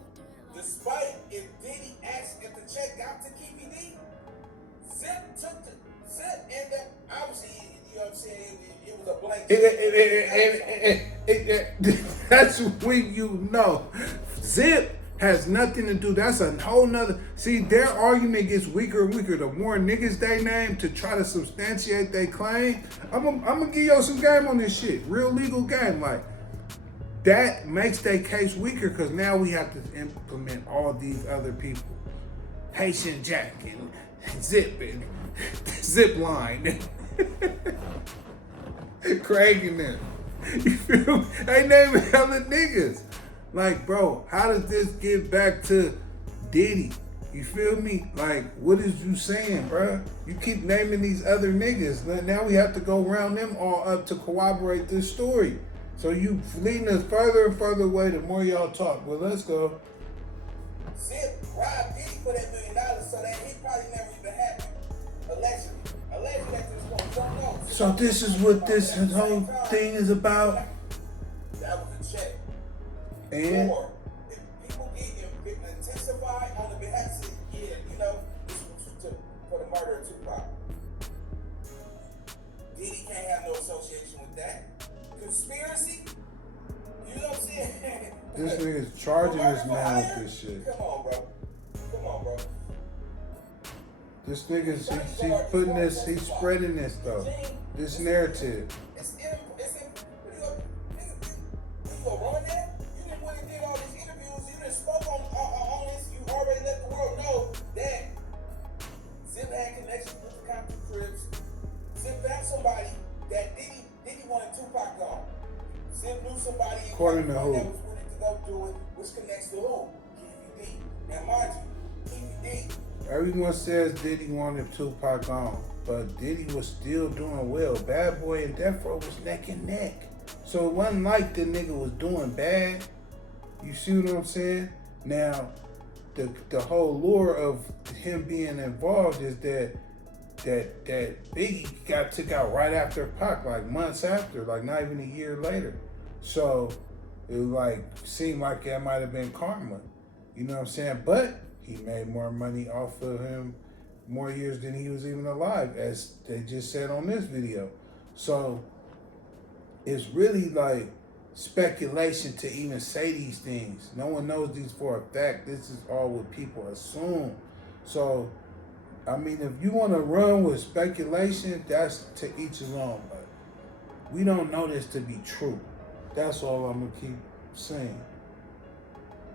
despite if Diddy asked if the check got to KPD, Zip took the Zip and that obviously, you know what I'm saying, it was a blank. That's when you know. Zip has nothing to do. That's a whole nother. See, their argument gets weaker and weaker. The more niggas they name to try to substantiate their claim, I'm gonna give y'all some game on this shit. Real legal game. Like, that makes their case weaker because now we have to implement all these other people. Haitian Jack and Zip and Zip Line. Craig and them. You feel me? They naming hella niggas. Like, bro, how does this get back to Diddy? You feel me? Like, what is you saying, bro? You keep naming these other niggas. Now we have to go round them all up to corroborate this story. So you leading us further and further away the more y'all talk. Well, let's go. Zip robbed Diddy for that $1 million, so that he probably never even happened. Allegedly at this point. Don't know. So this is what this whole thing is about. That was a check. And Or if people get intensify on the behalf of, yeah, you know, this was for the murder of Tupac. Diddy can't have no association with that. Conspiracy? You know what I'm saying? this nigga's charging us now with this shit. Come on, bro. This nigga's he's putting this, he's spreading this though. This narrative. It's you gonna run that? You didn't went and did all these interviews. You didn't spoke on this. You already let the world know that Zip had connections with the Compton Crips. Zip found somebody that Diddy wanted Tupac gone. Zip knew somebody According to who? that was willing to go do it, which connects to who? KPD. Now mind you, KPD. Everyone says Diddy wanted Tupac gone, but Diddy was still doing well. Bad Boy and Death Row was neck and neck. So it wasn't like the nigga was doing bad. You see what I'm saying? Now, the whole lure of him being involved is that Biggie got took out right after Pac, like months after, like not even a year later. So it like seemed like that might have been karma. You know what I'm saying? But he made more money off of him more years than he was even alive, as they just said on this video. So it's really like speculation to even say these things. No one knows these for a fact. This is all what people assume. So, I mean, if you want to run with speculation, that's to each his own. But we don't know this to be true. That's all I'm going to keep saying.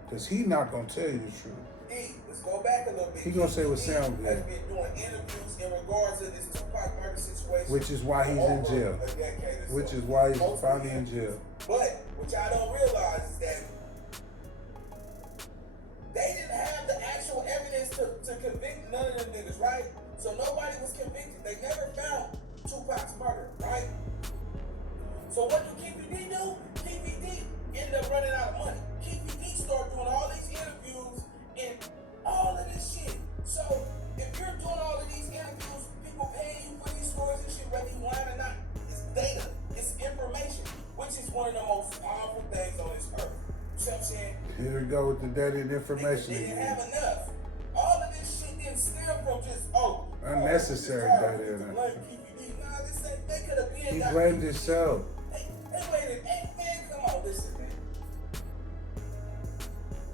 Because he's not going to tell you the truth. Hey, let's go back a little bit. He gonna say what sound good. Has been doing interviews in regards to this Tupac murder situation. Which is why he's in jail. Which is why he's finally in jail. But what y'all don't realize is that they didn't have the actual evidence to convict none of them niggas, right? So nobody was convicted. They never found Tupac's murder, right? So what do KPD do? KPD ended up running out of money. KPD started doing all these interviews and all of this shit. So if you're doing all of these interviews, people paying you for these stories and shit, whether you lying or not, it's data, it's information, which is one of the most powerful things on this earth. You see what I'm saying? Here we go with the data and information They didn't again. have enough. All of this shit didn't stem from just Unnecessary data. Nah, this ain't, they could have been. He blamed himself. Hey, wait, hey, man, come on, listen, man.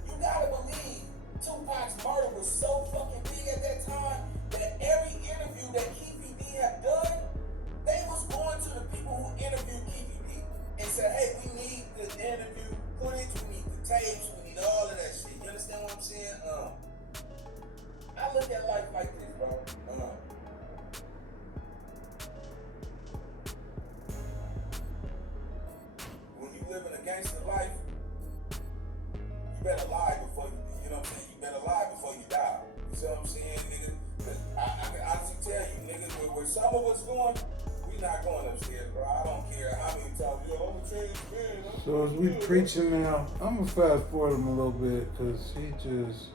You gotta believe Tupac's murder was so fucking big at that time that every interview that KPD had done, they was going to the people who interviewed KPD and said, hey, we need the interview footage, we need the tapes, we need all of that shit. You understand what I'm saying? I look at life like this, bro. where some of us going, we not going upstairs, bro. I don't care how many times I'm a changed man. So as we preaching now, I'm gonna fast forward him a little bit because he just.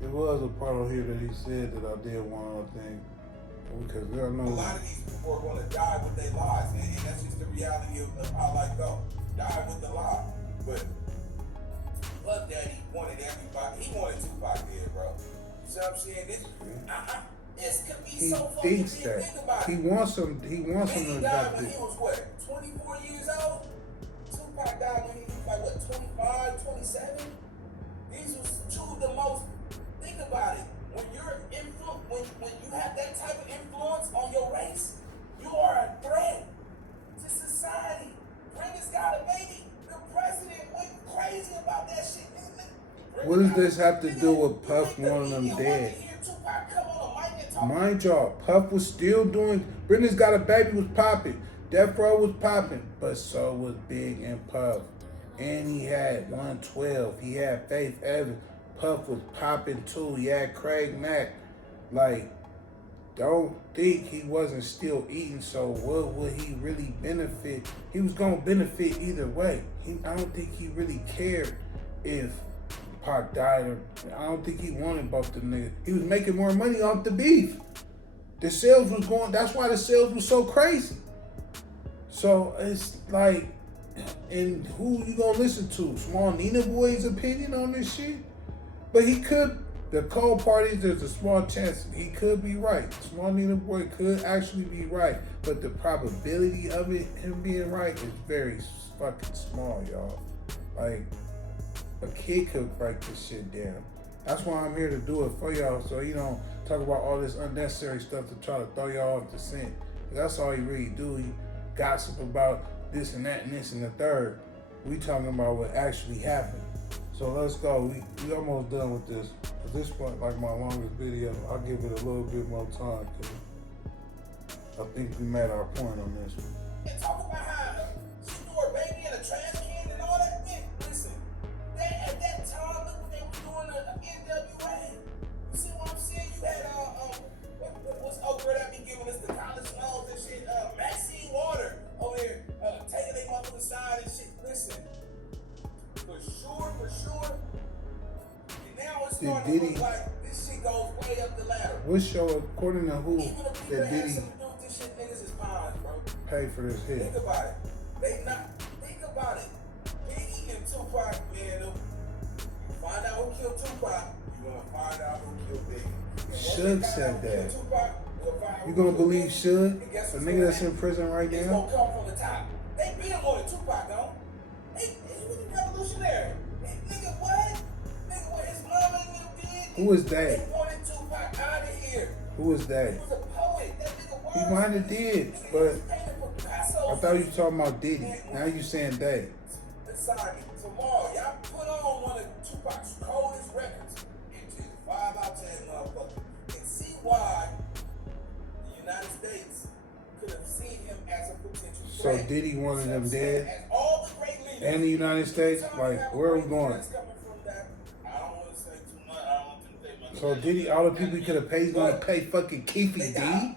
There was a part on here that he said that I did want to think because I A know lot of these people are going to die with their lives, man, and that's just the reality of how life goes. Die with the lie. But Puff Daddy wanted everybody. He wanted Tupac dead, bro. You see what I'm saying? This could be he so fucking thinks big. that Think about he it. wants him. He wants him Biggie to died adopt when it. he was what, 24 years old? Tupac died when he was like what, 25, 27? These was two of the most. Think about it. When you're when you have that type of influence on your race, you are a threat to society. Brenda's got a baby. The president went crazy about that shit. What does this have to do with Puff wanting them dead? Mind y'all, Puff was still doing. Brenda's Got a Baby was popping. Death Row was popping, but so was Big and Puff. And he had 112. He had Faith Evans. Puff was popping too. He had Craig Mack. Like, don't think he wasn't still eating. So what would he really benefit? He was gonna benefit either way. I don't think he really cared if Pac died or I don't think he wanted both the niggas. He was making more money off the beef. The sales was going. That's why the sales was so crazy. So it's like, and who you gonna listen to? Small Nina Boy's opinion on this shit? But he could, the cold parties, there's a small chance he could be right. Small Nina Boy could actually be right. But the probability of it, him being right, is very fucking small, y'all. Like, a kid could break this shit down. That's why I'm here to do it for y'all, so you don't talk about all this unnecessary stuff to try to throw y'all off the scent. That's all he really do. He gossip about this and that and this and the third. We talking about what actually happened. So let's go. We almost done with this. At this point, like my longest video, I'll give it a little bit more time because I think we made our point on this one. And talk about how she threw her baby in a trash can and all that. Man, listen, at that time, look what they were doing the NWA. You see what I'm saying? You had what's over that be giving us the college loans and shit. Maxine Water over there taking their mother aside and shit. Listen, for sure. And now it's starting to look like this shit goes way up the ladder. What show, according to who, Even the people that that have Diddy something to do with this shit, niggas is fine, bro. pay for this hit? Think about it. Think about it. Biggie and Tupac, man, you find out who killed Tupac, you're gonna find out who killed Biggie. Suge said that. You gonna believe Suge? The nigga that's in prison right It's now? gonna come from the top. They beat him on the Tupac, though. He was revolutionary. Nigga, what? Nigga, what his mama and them did? Who is they? They wanted Tupac out of here. Who is they? He was a poet. That nigga was. He might have did, but I thought you were talking about Diddy. Now you saying they. Sorry, tomorrow, y'all put on one of Tupac's coldest records into 5 out of 10 motherfucker and see why the United States could have seen him as a potential So threat. Diddy wanted them dead? As all the great leaders, And the United States? Like, where are we going? I don't want to say too much. I don't want to say much. So Diddy, all the people he could have paid, he's gonna pay fucking Keefy D?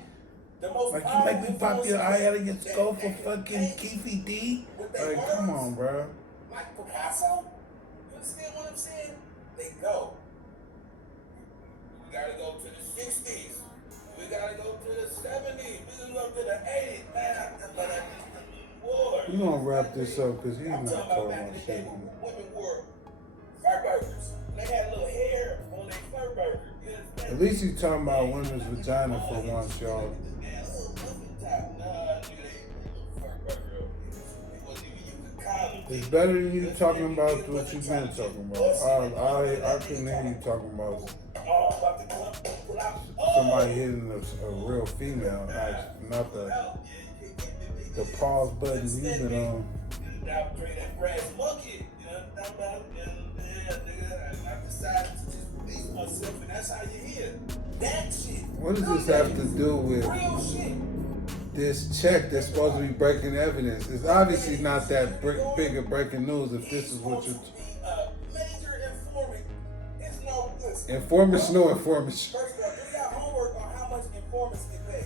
Like, you make me pop your eye out of your skull for fucking Keefy D? Like, come on, bro. Like Picasso, you understand what I'm saying? They go. We gotta go to the 60s. We gotta go to the 70s. We gotta go to the 80s. Man, war. We gonna wrap this up because he's I'm not talking about talking back in about the day shit. when women wore fur burgers. They had little hair on their fur burger. You understand? At least he's talking about women's vagina for once, y'all. It's better than you talking about what you've been talking about. I couldn't hear you talking about somebody hitting a real female, not the pause button you've been on. What does this have to do with this check that's supposed to be breaking evidence? It's obviously not that big of breaking news if this is what you're... Informants, no informants. First of all, do y'all homework informants get paid.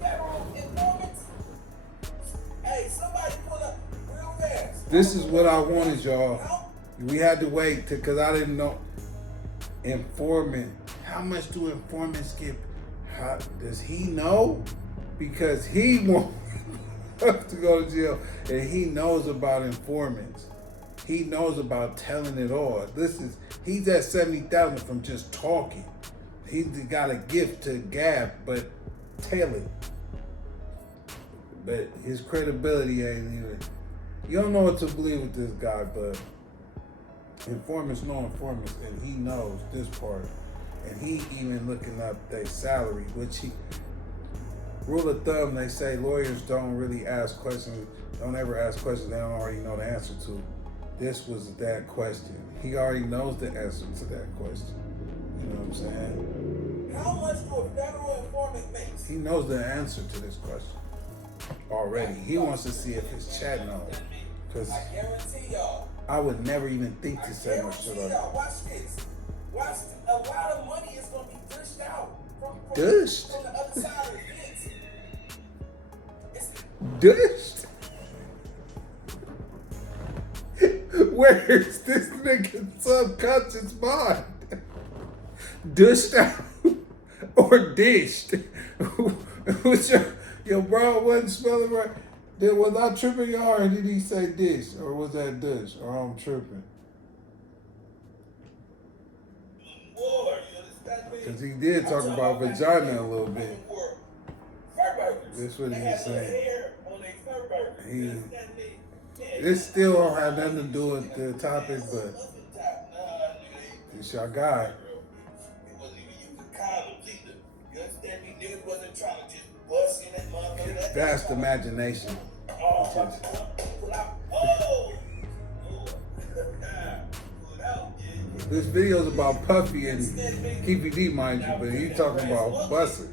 Federal informants? Hey, somebody pull up real fast. This is what I wanted, y'all. We had to wait because I didn't know. Informant. How much do informants get? How, does he know? Because he wants to go to jail, and he knows about informants. He knows about telling it all. He's at 70,000 from just talking. He's got a gift to gab, but tell it. But his credibility ain't even. You don't know what to believe with this guy, but informants know informants, and he knows this part. And he even looking up their salary, which he, rule of thumb, they say lawyers don't really ask questions, don't ever ask questions they don't already know the answer to. This was that question. He already knows the answer to that question. You know what I'm saying? How much do a federal informant make? He knows the answer to this question already. He wants to see if his chat knows. Because I guarantee y'all. I would never even think to say no shit like that. Watch this. Watch, a lot of money is going to be dished out from Dished? the other side of the fence. Dished? Where's this nigga's subconscious mind? Dished out or dished? What's your bro wasn't spelling right? Was I tripping y'all, or did he say dish, or was that dish, or I'm tripping? Because he did talk about vagina a little bit. That's what he was saying. This still don't have nothing to do with the topic, but it's your guy. Vast imagination. This video is about Puffy and Keepy D, mind you, but he talking about busting.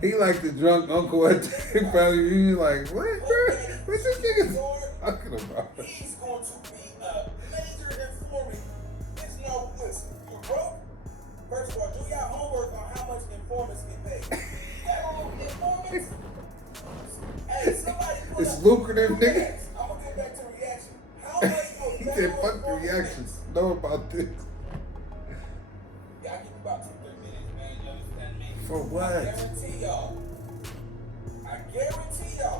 He like the drunk uncle at the family reunion, like, what, bro? What's this nigga talking about? He's going to be a major informant. There's no listen. You broke? First of all, do your homework on how much informants get paid. Informants? Hey, somebody pull It's up lucrative, nigga. I'm gonna get back to the reaction. How much He said, fuck the reaction. Know about this. Yeah, I give you about 2-3 minutes, man. You understand me? For what? I guarantee y'all.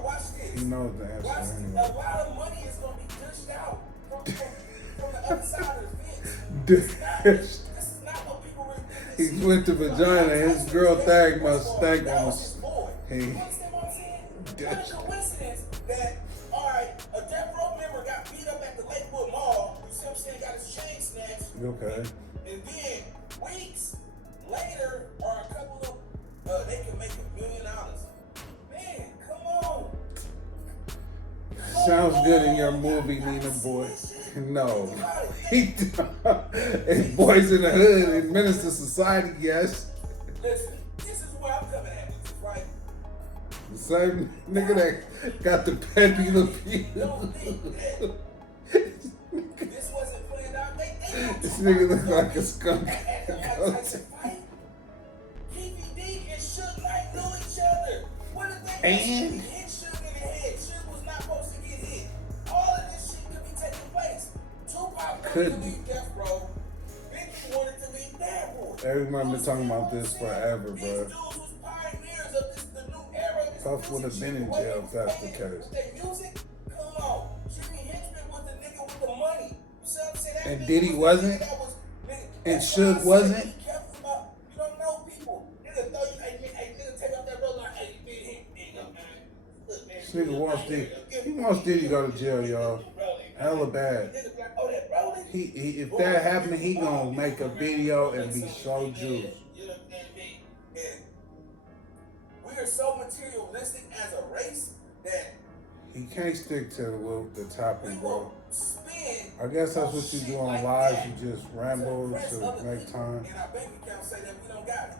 Watch this. He knows the answer Watch this. anyway. A lot of money is gonna be dished out from the other side of the fence. This is not what people really think. He went to vagina. His girl thang must stank on him. Hey. You understand what I'm saying? What a coincidence that, alright, a death row member got beat up at the Lakewood Mall. You see what I'm saying? Got his chain snatched. Okay. And then weeks later, or a couple of, they can make $1 million. Man, come on. Sounds good in your movie, Nina Boy. No. Boys in the Hood and Minister Society, yes. Listen, this is where I'm coming at with this, right? The same nigga that got the Pepe Le Pew. Don't think that this wasn't planned out. This nigga look like a skunk. At the Mike Tyson fight, PPD and Suge Knight know each other. What if they And hit Suge in the head? Suge was not supposed to get hit. All of this shit could be taking place. Tupac wanted to leave Death Row. Biggie wanted to leave Bad Boy. everyone been talking about this forever, These bro. dudes was pioneers of the new era. This Puff would have music been in shit. jail if that's the With case. their music, come on. Jimmy Henchman was the nigga with the money. You see what I'm saying? That And nigga Diddy was the wasn't? nigga that was- nigga, And that's Suge why I said wasn't? be careful about- you don't know people. Nigga throw you, hey, nigga, take off that roll line. Hey, you been hit. Nigga, man. Look, man. This nigga wants Diddy. He wants Diddy to go to jail, y'all. Hella bad. Nigga, like, oh, that rolling? He if that happened, he gonna make a video and be so juiced. You understand me? And we are so materialistic as a race that He can't stick to the we topic, bro. will spend. I guess that's what you do on live. You just ramble impress to other make people, time. And our bank account say that we don't got it.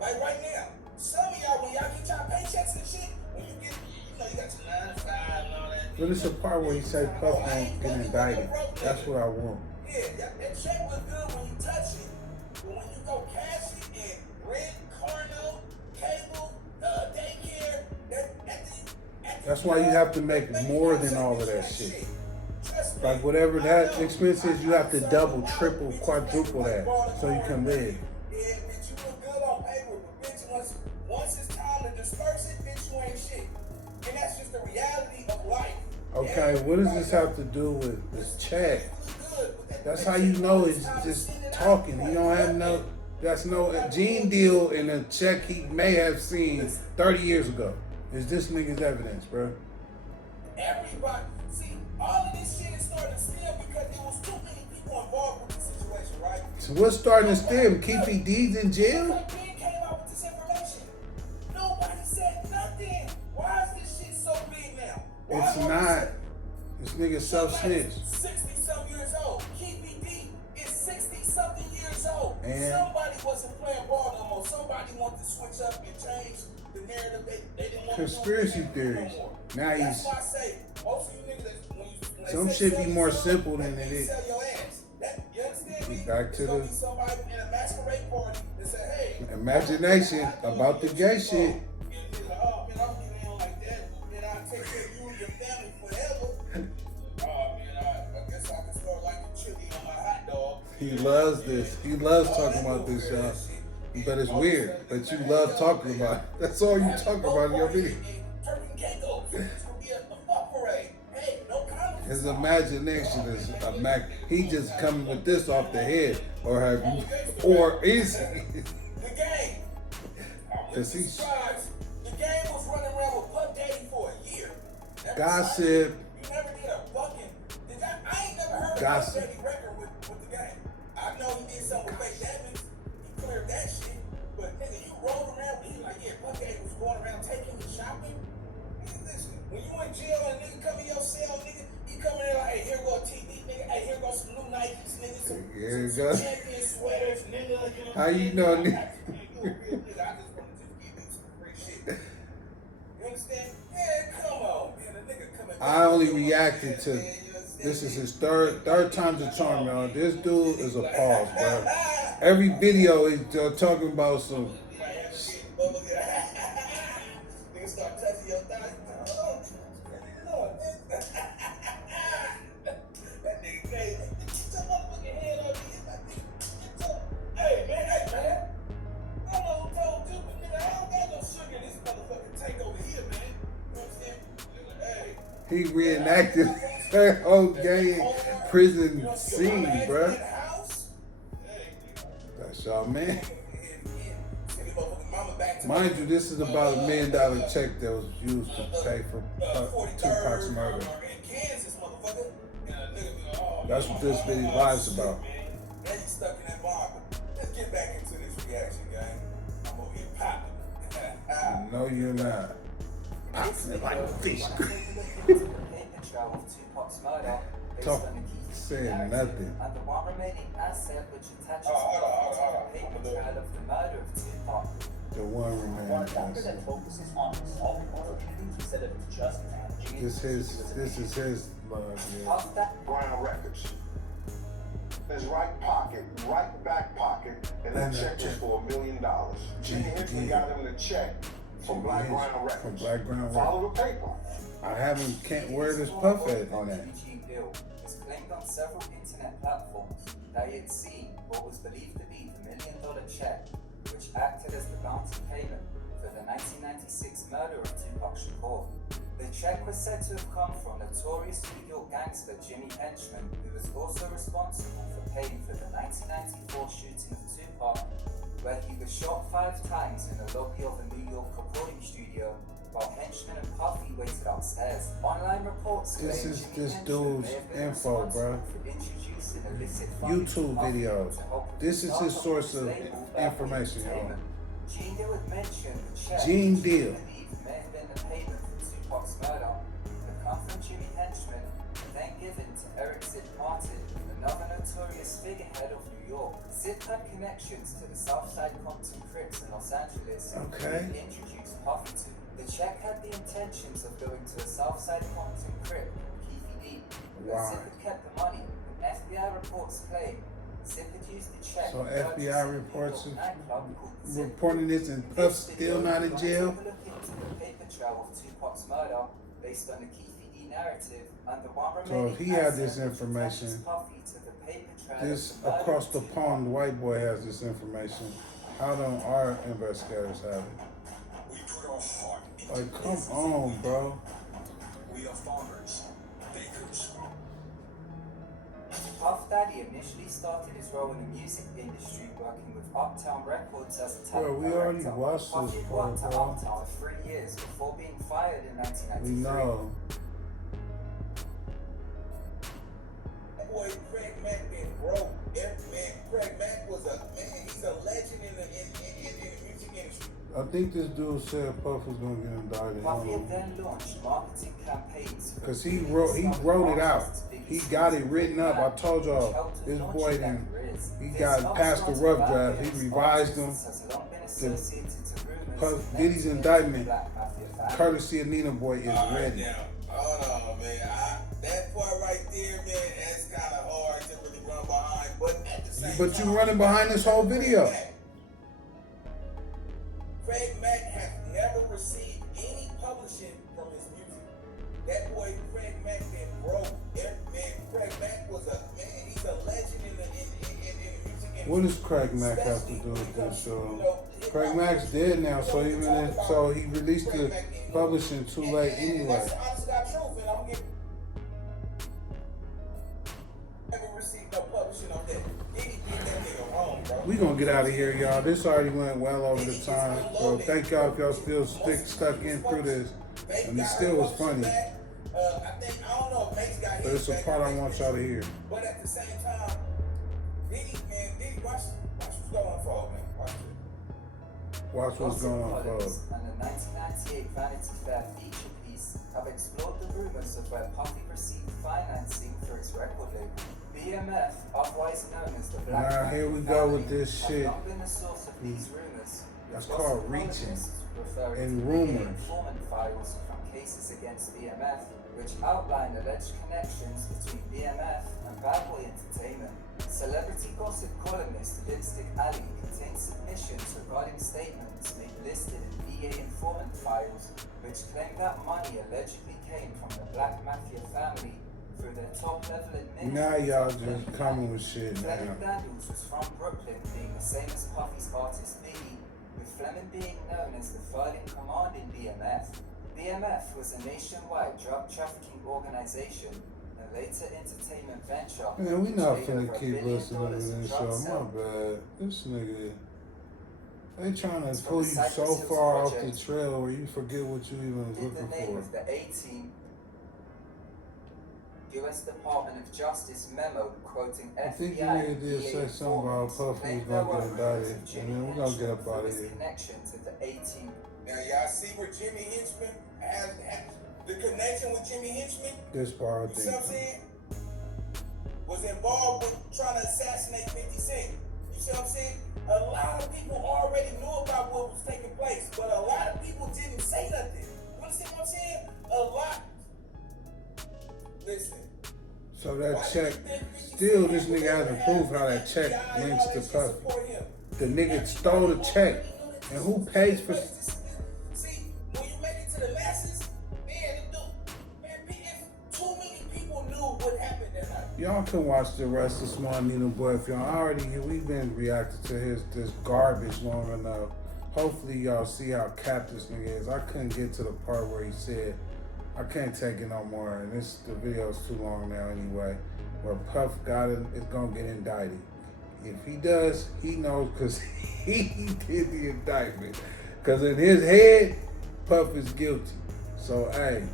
Like right now, some of y'all, when y'all get y'all paychecks and shit, when you get, you know, you got your 9 to 5 and all that. But it's a part where he say Puff won't get indicted. That's what I want. Yeah, that check was good when you touch it, but when you go cash it in rent, car note, cable, daycare, That's why you have to make more than all of that shit. Like whatever that expense is, you have to double, triple, quadruple that so you can live. Yeah, bitch, you look good on paper, but bitch, once it's time to disperse it, bitch, you ain't shit. And that's just the reality of life. Okay, what does this have to do with this check? That's how you know it's just talking. He don't have no, that's no gene deal in a check he may have seen 30 years ago. Is this nigga's evidence, bro? Everybody, see, all of this shit is starting to stem because there was too many people involved with this situation, right? So what's starting to stem? Keepy D's in jail? Ben came out with this information. Nobody said nothing. Why is this shit so big now? It's not. This nigga self-snitch. 60-some years old. Keepy D is 60-something years old. And somebody wasn't playing ball no more. Somebody wanted to switch up and change the narrative. They didn't want conspiracy to do theories. no more. Now That's he's why I say, most of you niggas, when they some say shit be more simple than it is. sell your ass. You understand me? Back to It's gonna the be somebody in a masquerade party that say, hey, imagination about the gay shit. and he's like, oh man, I'm getting in like that, then I'll take care of you and your family forever. Oh man, I guess I can start liking chili on my hot dog. He loves this. He loves talking about this, y'all. But it's weird. But you love talking about it. That's all you talk about in your video. Turkey cake over. It's gonna be a fuck parade. Hey, no comments. His imagination is a Mac. He just coming with this off the head, or have you, or is he? The game. Cause he's The game was running around with Puff Daddy for a year. gossip. You never did a fucking. I ain't never heard Gossip. of Puff Daddy record with the game. I know he did something with fake damage. He cleared that shit. But nigga, you rolled around with him like, yeah, Puff Daddy was going around taking you shopping. Nigga, listen, when you in jail and a nigga come in your cell, nigga, he come in there like, hey, here go a TV, nigga. Hey, here go some new Nikes, nigga. Here you Some go. champion sweaters, nigga. You know How you know, nigga? You a real nigga. I just wanted to give you some free shit. You understand? Yeah, come on, man. A nigga coming. I only reacted to. This is his third time's a charm, y'all. This dude is a pause, bro. Every video he's talking about some. Nigga start touching your thighs. That nigga crazy. Get your motherfucking head on me. Hey man. I don't know who told you, but nigga, I don't got no sugar in this motherfucking tank over here, man. You know what I'm saying? Hey. He reenacted that whole game prison scene, bro. That's y'all, man. Mind you, this is about $1 million check that was used to pay for Tupac's murder. That's what this video lies about. Now you stuck in that bar. Let's get back into this reaction, gang. I'm over here popping. No, you're not. Popping like a fish. Tupac's murder based Talk, on the key saying nothing. and the one remaining asset which attaches Hold on. to the paper trail of the murder of Tupac. The one remaining One chapter asset. that focuses on solving opportunities instead of just managing. This is his love, yeah. After Ground records. His right pocket, right back pocket, and that check was for $1 million. Jimmy Henchman got him the check from Black Ground Records. From Black Ground Follow the paper. can't wear this puff at on that. Bill was claimed on several internet platforms that he had seen what was believed to be the $1 million check, which acted as the bounty payment for the 1996 murder of Tupac Shakur. The check was said to have come from notorious New York gangster Jimmy Henchman, who was also responsible for paying for the 1994 shooting of Tupac, where he was shot 5 times in the lobby of a New York recording studio while Henchman and Puffy waited upstairs. Online reports This claim is Jimmy this Henchman dude's may have been info, responsible bro. for introducing illicit funds YouTube to Puffy videos. to help with This the is his start source his of label, Bad information, y'all. Entertainment. Gene Deal had mentioned the check Gene which he Deal. believed may have been the payment for Tupac's murder had come from Jimmy Henchman and then given to Eric Zip Martin, another notorious figurehead of New York. Zip had connections to the Southside Compton Crips in Los Angeles, Okay. who he introduced Puffy to. The check had the intentions of going to a Southside Compton crib called Keefe D, where Why? Zip had kept the money. And FBI reports claim Zip had used the check. So to purchase FBI a New reports York nightclub called the Zip. reporting this, and Puff's still not in jail. Take a look into the paper trail of Tupac's murder based on the Keefe D narrative, and the one So remaining if he had asset this which attaches information, Puffy to the paper trail this of the murder across of the Tupac. pond white boy has this information. How don't our investigators have it? We put our heart into Like, come business. on, bro. We are farmers, bakers. Puff Daddy initially started his role in the music industry working with Uptown Records as a talent Bro, we already director. watched Puffy this worked part, at bro. Uptown for 3 years before being fired in 1993. We know. That boy Craig Mack been broke. Man, Craig Mack was he's a legend in the music industry. I think this dude said Puff was gonna get indicted. Puffy had then launched marketing campaigns for Cause the he biggest wrote it out. artists, He biggest got it stars, written up. I told which y'all, helped this launch boy their didn't. careers. He This got past the upstart rough rap draft. artist He revised them. has long been associated to rumors Puff of Diddy's mental indictment, Black Mafia family. courtesy of Nina Boy, is All right, ready. now, hold on, man. That part right there, man, that's kind of hard to really run behind. But at the same But time, you running behind this whole video. Craig Mack has never received any publishing from his music. That boy Craig Mack been broke. Man, Craig Mack was he's a legend in the music industry. What does Craig Mack have to do with this show? Craig Mack's dead now, so so he released the publishing too late anyway. That's the honest to God truth, and I'm getting never received no publishing on that. Diddy did that nigga wrong, bro. We gonna get out of here, y'all. This already went well over the time. So thank y'all if y'all still stuck in through this. And it still was funny. I don't know if Mace got But it's a part I want y'all to hear. But at the same time, Diddy, watch what's going on for, man. Watch it. Watch what's going on, folks. And the 1998 Vanity Fair feature piece have explored the rumors of where Puffy received financing for his record label. BMF, otherwise known as the Black Now, Mafia here we go with family, this have shit. not been the source of these rumors. That's with called gossip reaching columnists referring and to rumors. informant files from cases against BMF, which outline alleged connections between BMF and Bad Boy Entertainment. Celebrity gossip columnist Lipstick Alley contains submissions regarding statements made listed in VA informant files, which claim that money allegedly came from the Black Mafia family through their top-level administrators. Now y'all just coming with shit Fleming now. Daniels was from Brooklyn, being the same as Puffy's artist Biggie, with Fleming being known as the third in command in BMF. BMF was a nationwide drug trafficking organization, a later entertainment venture. Man, we which not made finna over $1 keep billion listening to in this drug show. sales. My bad. This nigga, they trying to It's pull from you the Cypress so Hills far off the Project. trail where you forget what you even was In the looking name for. of the A-Team, U.S. Department of Justice memo quoting I think the FBI nigga did DA say something about informants Puffy was claimed gonna there were get rumors indicted, of and Jimmy then we're gonna get Henchman up out through of his here. connection to the A-Team. Now y'all see where Jimmy Henchman has the connection with Jimmy Henchman. This part, I You see what I'm think. saying? Was involved with trying to assassinate 50 Cent. You see what I'm saying? A lot of people already knew about what was taking place, but a lot of people didn't say nothing. You understand what I'm saying? A lot. Listen. So that check, still this nigga hasn't proved how that check links to Puffy. The nigga stole the check, and who pays for? See, when you make it to the masses, man, too many people knew what happened that night. Y'all can watch the rest of Small Nino Boy if y'all already here. We've been reacting to this garbage long enough. Hopefully y'all see how capped this nigga is. I couldn't get to the part where he said, I can't take it no more, and the video's too long now anyway, where Puff is gonna get indicted. If he does, he knows, because he did the indictment. Because in his head, Puff is guilty. So, hey,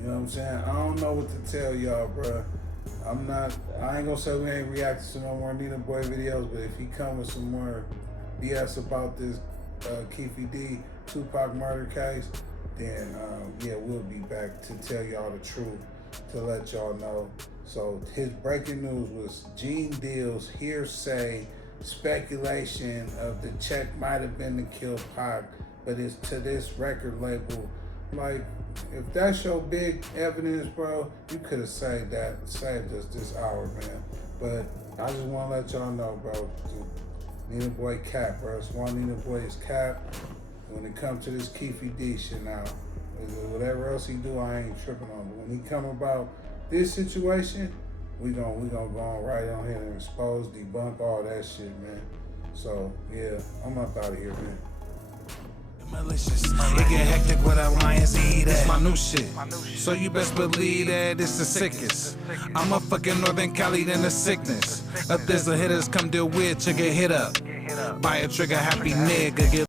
you know what I'm saying? I don't know what to tell y'all, bro. I ain't gonna say we ain't reacting to no more Nina Boy videos, but if he come with some more BS about this Keefe D Tupac murder case, then yeah, we'll be back to tell y'all the truth, to let y'all know. So his breaking news was Gene Deal's hearsay speculation of the check might have been to kill Pac but it's to this record label. Like, if that's your big evidence, bro, you could have saved us this hour, man. But I just want to let y'all know, bro, Nina Boy Cap, bro. Swan Nina Boy is Cap. When it comes to this Keefy D shit now, whatever else he do, I ain't tripping on. But when he come about this situation, we gonna go on right on here and expose, debunk all that shit, man. So yeah, I'm up out of here, man. Malicious. It get hectic with Alliance E. That's my new shit. So you best believe that it's the sickest. I'm a fucking Northern Cali than the sickness. If there's a hitters come deal with, check it hit up. Buy a trigger, happy nigga. Get